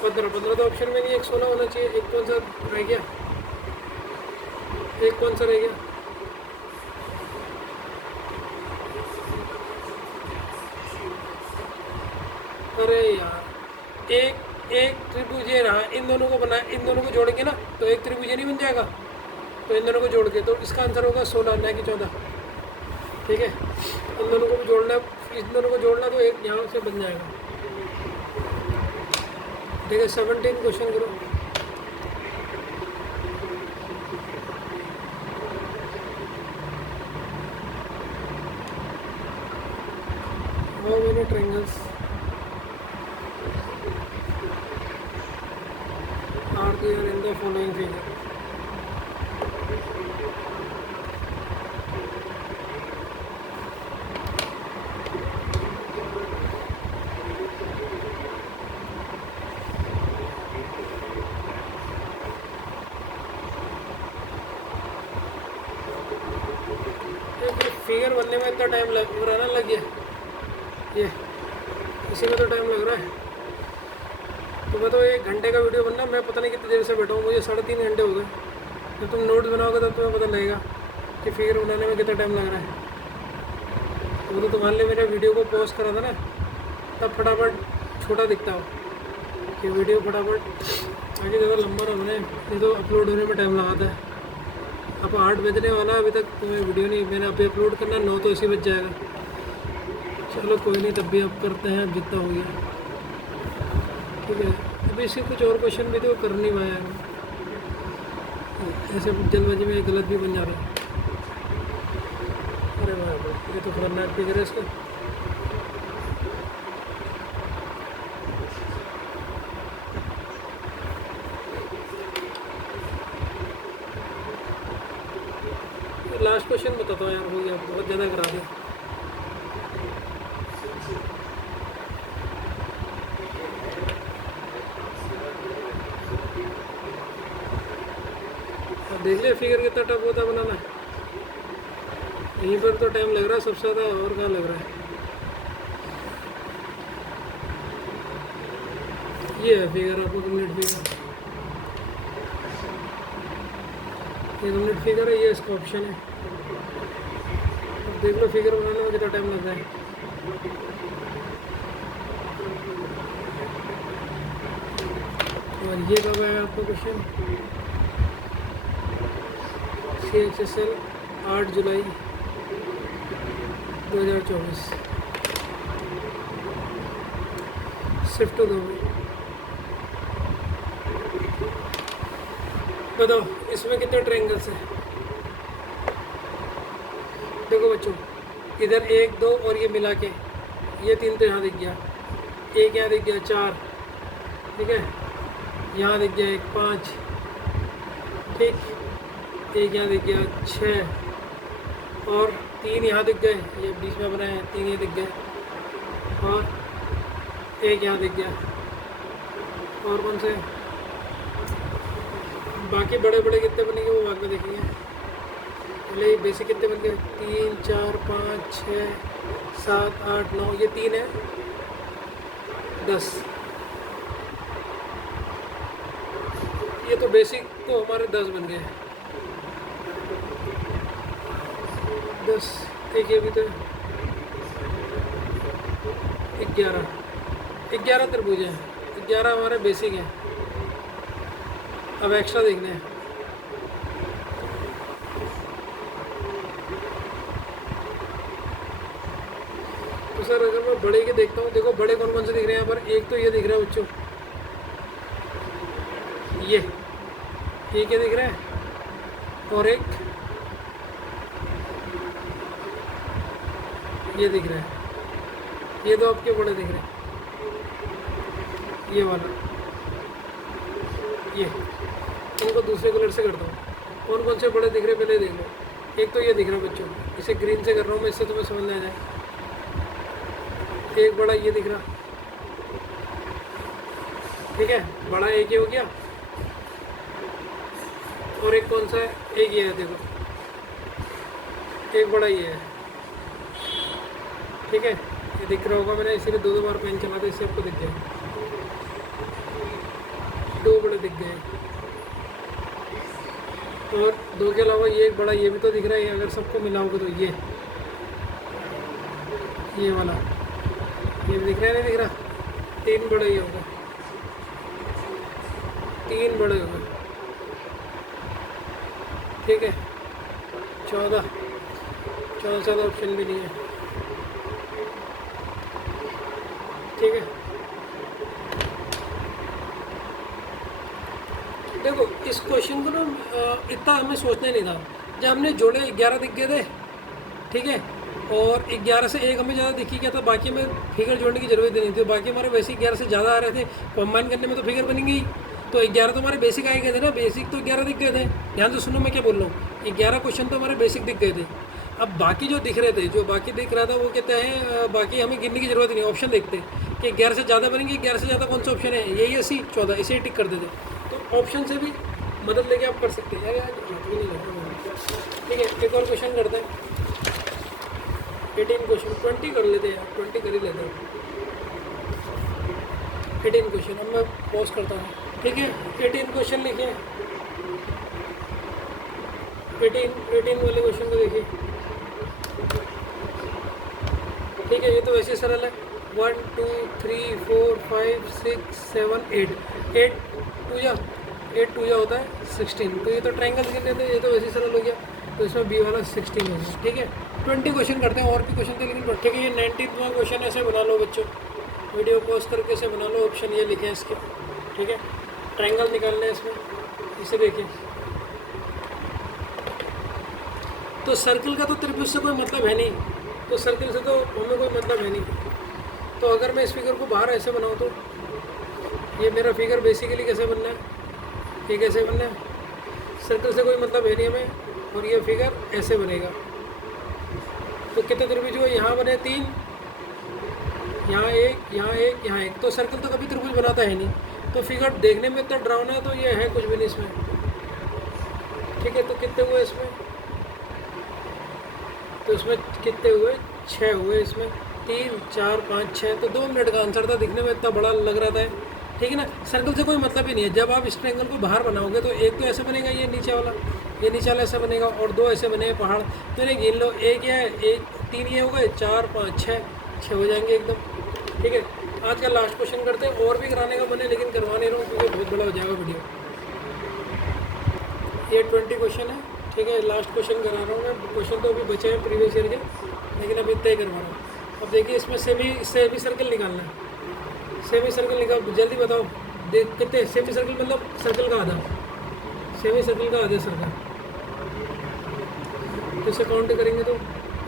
15 15 तो ऑप्शन में नहीं, एक 16 होना चाहिए। एक कौन सा रह गया? एक कौन सा रह गया? अरे यार, एक एक त्रिभुज ये रहा, इन दोनों को बना, इन दोनों को जोड़ेंगे ना तो एक त्रिभुज नहीं बन जाएगा, तो इन दोनों को जोड़ के, तो इसका आंसर होगा 16 ना कि 14। ठीक है, इन दोनों को भी जोड़ना, इन दोनों को जोड़ना तो एक यहाँ से बन जाएगा। ठीक है, 17 क्वेश्चन करो। How many triangles are there in the following figure? Figure बनने में इतना टाइम लग रहा है ना, लग गया ये, इसी में तो टाइम लग रहा है। तो मैं तो 1 घंटे का वीडियो बनना, मैं पता नहीं कितनी देर से बैठा हूँ, मुझे 3.5 घंटे हो गए। जब तुम नोट्स बनाओगे तब तुम्हें पता लगेगा कि फिगर बनाने में कितना टाइम लग रहा है। वो तो तुम्हारे लिए मेरे वीडियो को पॉज करा था ना, तब फटाफट छोटा दिखता हो कि वीडियो फटाफट आगे ज़्यादा लंबा ना बने, ये तो अपलोड होने में टाइम लगाता है। अब 8 बजने वाला है, अभी तक तुम्हें वीडियो नहीं, मैंने अभी अपलोड करना 9 तो इसी बज जाएगा। चलो कोई नहीं, तब भी अब करते हैं, अब जितना हो गया। ठीक है, अभी इसके कुछ और क्वेश्चन भी तो कर नहीं पाया, ऐसे जल्दबाजी में गलत भी बन जा रहा है। अरे वाह, ये तो खतरनाक फिगर है इसका। लास्ट क्वेश्चन बताता हूँ यार, हो गया, बहुत ज़्यादा करा दिया। अब देख लिया फिगर कितना टफ होता है बनाना। यहीं पर तो टाइम लग रहा है सबसे ज़्यादा, और कहाँ लग रहा है। ये है फिगर, आपको कंप्लीट फिगर, ये कंप्लीट फिगर है, ये इसका ऑप्शन है। अब देख लो फिगर बनाने में कितना टाइम लग रहा है। और ये कब आया आपका क्वेश्चन? CHSL 8 जुलाई 2024, शिफ्ट 2 में। बताओ इसमें कितने ट्रायंगल्स हैं? देखो बच्चों, इधर 1 2 और ये मिला के, ये 3 तो यहाँ दिख गया, एक यहाँ दिख गया 4, ठीक है, यहाँ दिख गया 1 5, ठीक, एक यहाँ दिख गया 6, और 3 यहाँ दिख गए, ये बीच में बनाए हैं, 3 ये दिख गए, और एक यहाँ दिख गया। और कौन से बाकी बड़े बड़े कितने बनेंगे वो बाद में देखेंगे। पहले बेसिक कितने बन गए? 3 4 5 6 7 8 9, ये 3 है 10। ये तो बेसिक तो हमारे 10 बन गए, 10। एक ये भी तो 11 त्रिभुज हैं, 11 हमारे बेसिक हैं। अब एक्स्ट्रा देखने हैं। तो सर अगर मैं बड़े के देखता हूँ, देखो बड़े कौन कौन से दिख रहे हैं यहाँ पर? एक तो ये दिख रहा है बच्चों, ये क्या दिख रहा है, और एक ये दिख रहा है। ये दो आपके बड़े दिख रहे हैं, ये वाला, ये इनको दूसरे कलर से करता हूँ। कौन कौन से बड़े दिख रहे हैं पहले देख लो। एक तो ये दिख रहा है बच्चों, इसे ग्रीन से कर रहा हूँ मैं, इससे तुम्हें समझ में आ जाए। एक बड़ा ये दिख रहा, ठीक है, बड़ा एक ही हो गया। और एक कौन सा है? एक ये है, देखो एक बड़ा ये है, ठीक है, ये दिख रहा होगा, मैंने इसीलिए 2 बार पेन चला था, इससे आपको दिख गया। 2 बड़े दिख गए, और 2 के अलावा ये एक बड़ा ये भी तो दिख रहा है। अगर सबको मिलाओगे तो ये वाला ये भी दिख रहा है, नहीं दिख रहा? 3 बड़ा ये होगा, 3 बड़े हो गए, ठीक है। 14 14 ऑप्शन भी नहीं है, ठीक है। देखो इस क्वेश्चन को ना इतना हमें सोचना नहीं था। जब हमने जोड़े 11 दिख गए थे, ठीक है, और 11 से एक हमें ज़्यादा दिख ही गया था, बाकी में फिगर जोड़ने की जरूरत ही नहीं थी। बाकी हमारे वैसे 11 से ज़्यादा आ रहे थे, कंबाइन करने में तो फिगर बनेंगे ही। तो 11 तो हमारे बेसिक आए गए थे ना, बेसिक तो 11 दिख गए थे। ध्यान से सुनो मैं क्या बोल रहा हूँ, 11 क्वेश्चन तो हमारे बेसिक दिख गए थे। अब बाकी जो दिख रहे थे, जो बाकी दिख रहा था वो कहते हैं बाकी हमें गिनने की जरूरत ही नहीं, ऑप्शन देखते कि 11 से ज़्यादा बनेंगे, 11 से ज़्यादा कौन सा ऑप्शन है, यही है सी 14, इसे ही टिक कर देते। तो ऑप्शन से भी मदद लेके आप कर सकते हैं। यार हाथ भी नहीं लगता, ठीक है। एक और क्वेश्चन करते हैं, 18 क्वेश्चन, 20 कर लेते हैं यार, 20 कर ही लेते हैं। 18 क्वेश्चन, अब मैं पॉज करता हूँ, ठीक है। 18 क्वेश्चन लिखिए, 18 वाले क्वेश्चन को देखिए, ठीक है। ये तो वैसे सरल है, 1 2 3 4 5 6 7 8 2 जा होता है 16। तो ये तो ट्रायंगल गिन लेते हैं, ये तो वैसे सरल हो गया। तो इसमें बी वाला 16 हो गया, ठीक है। 20 क्वेश्चन करते हैं, और भी क्वेश्चन थे लेकिन ठीक है। ये 19वां क्वेश्चन ऐसे बना लो बच्चों, वीडियो पॉज करके ऐसे बना लो, ऑप्शन ये लिखे हैं इसके, ठीक है। ट्रायंगल निकालना है इसमें, इसे देखिए। तो सर्कल का तो त्रिभुज से कोई मतलब है नहीं, तो सर्कल से तो हमें कोई मतलब है नहीं। तो अगर मैं इस फिगर को बाहर ऐसे बनाऊँ तो ये मेरा फिगर बेसिकली कैसे बनना है, ये कैसे बनना है, सर्कल से कोई मतलब है नहीं हमें, और ये फिगर ऐसे बनेगा। तो कितने त्रिभुज हुए, यहाँ बने 3, यहाँ एक, यहाँ एक, यहाँ एक। तो सर्कल तो कभी त्रिभुज बनाता है नहीं। तो फिगर देखने में इतना डरावना है, तो ये है कुछ भी नहीं इसमें, ठीक है। तो कितने हुए इसमें, तो इसमें कितने हुए, 6 हुए इसमें, 3 4 5 6। तो 2 मिनट का आंसर था, दिखने में इतना बड़ा लग रहा था, ठीक है ना। सर्कल से कोई मतलब ही नहीं है। जब आप इस ट्रायंगल को बाहर बनाओगे तो एक तो ऐसे बनेगा, ये नीचे वाला, ये नीचे वाला ऐसा बनेगा, और 2 ऐसे बने पहाड़। तो इन्हें गिन लो, एक ये है, एक 3 ये हो गए, 4 5 6 हो जाएंगे एकदम, ठीक है। आज का लास्ट क्वेश्चन करते हैं, और भी कराने का मन है लेकिन करवा नहीं रहा हूँ क्योंकि बहुत बड़ा हो जाएगा वीडियो। ये 20 क्वेश्चन है, ठीक है। लास्ट क्वेश्चन करा रहा हूँ मैं, क्वेश्चन तो अभी बचे हैं प्रीवियस ईयर के, लेकिन अभी इतना ही करवा रहा हूँ। अब देखिए इसमें सेमी सर्कल निकालना है। सेमी सर्कल निकाल, जल्दी बताओ, देख कितने। सेमी सर्कल मतलब सर्कल का आधा, सेमी सर्कल का आधा सर्कल। तो इसे काउंट करेंगे तो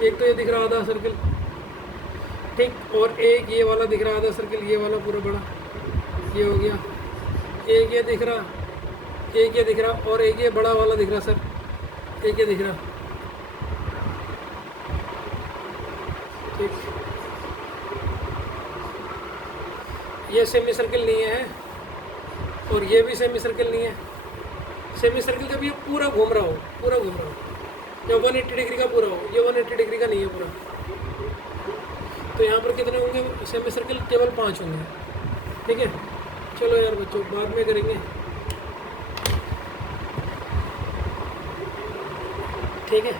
एक तो ये दिख रहा आधा सर्कल, ठीक, और एक ये वाला दिख रहा आधा सर्कल, ये वाला पूरा बड़ा, ये हो गया। एक ये दिख रहा, एक ये दिख रहा, और एक ये बड़ा वाला दिख रहा सर, एक ये दिख रहा, ठीक। ये सेमी सर्कल नहीं है, और ये भी सेमी सर्कल नहीं है। सेमी सर्कल जब ये पूरा घूम रहा हो, पूरा घूम रहा हो, जब 180 डिग्री का पूरा हो, ये 180 डिग्री का नहीं है पूरा। तो यहाँ पर कितने होंगे सेमी सर्कल, केवल 5 होंगे, ठीक है। चलो यार बच्चों, बाद में करेंगे, ठीक है।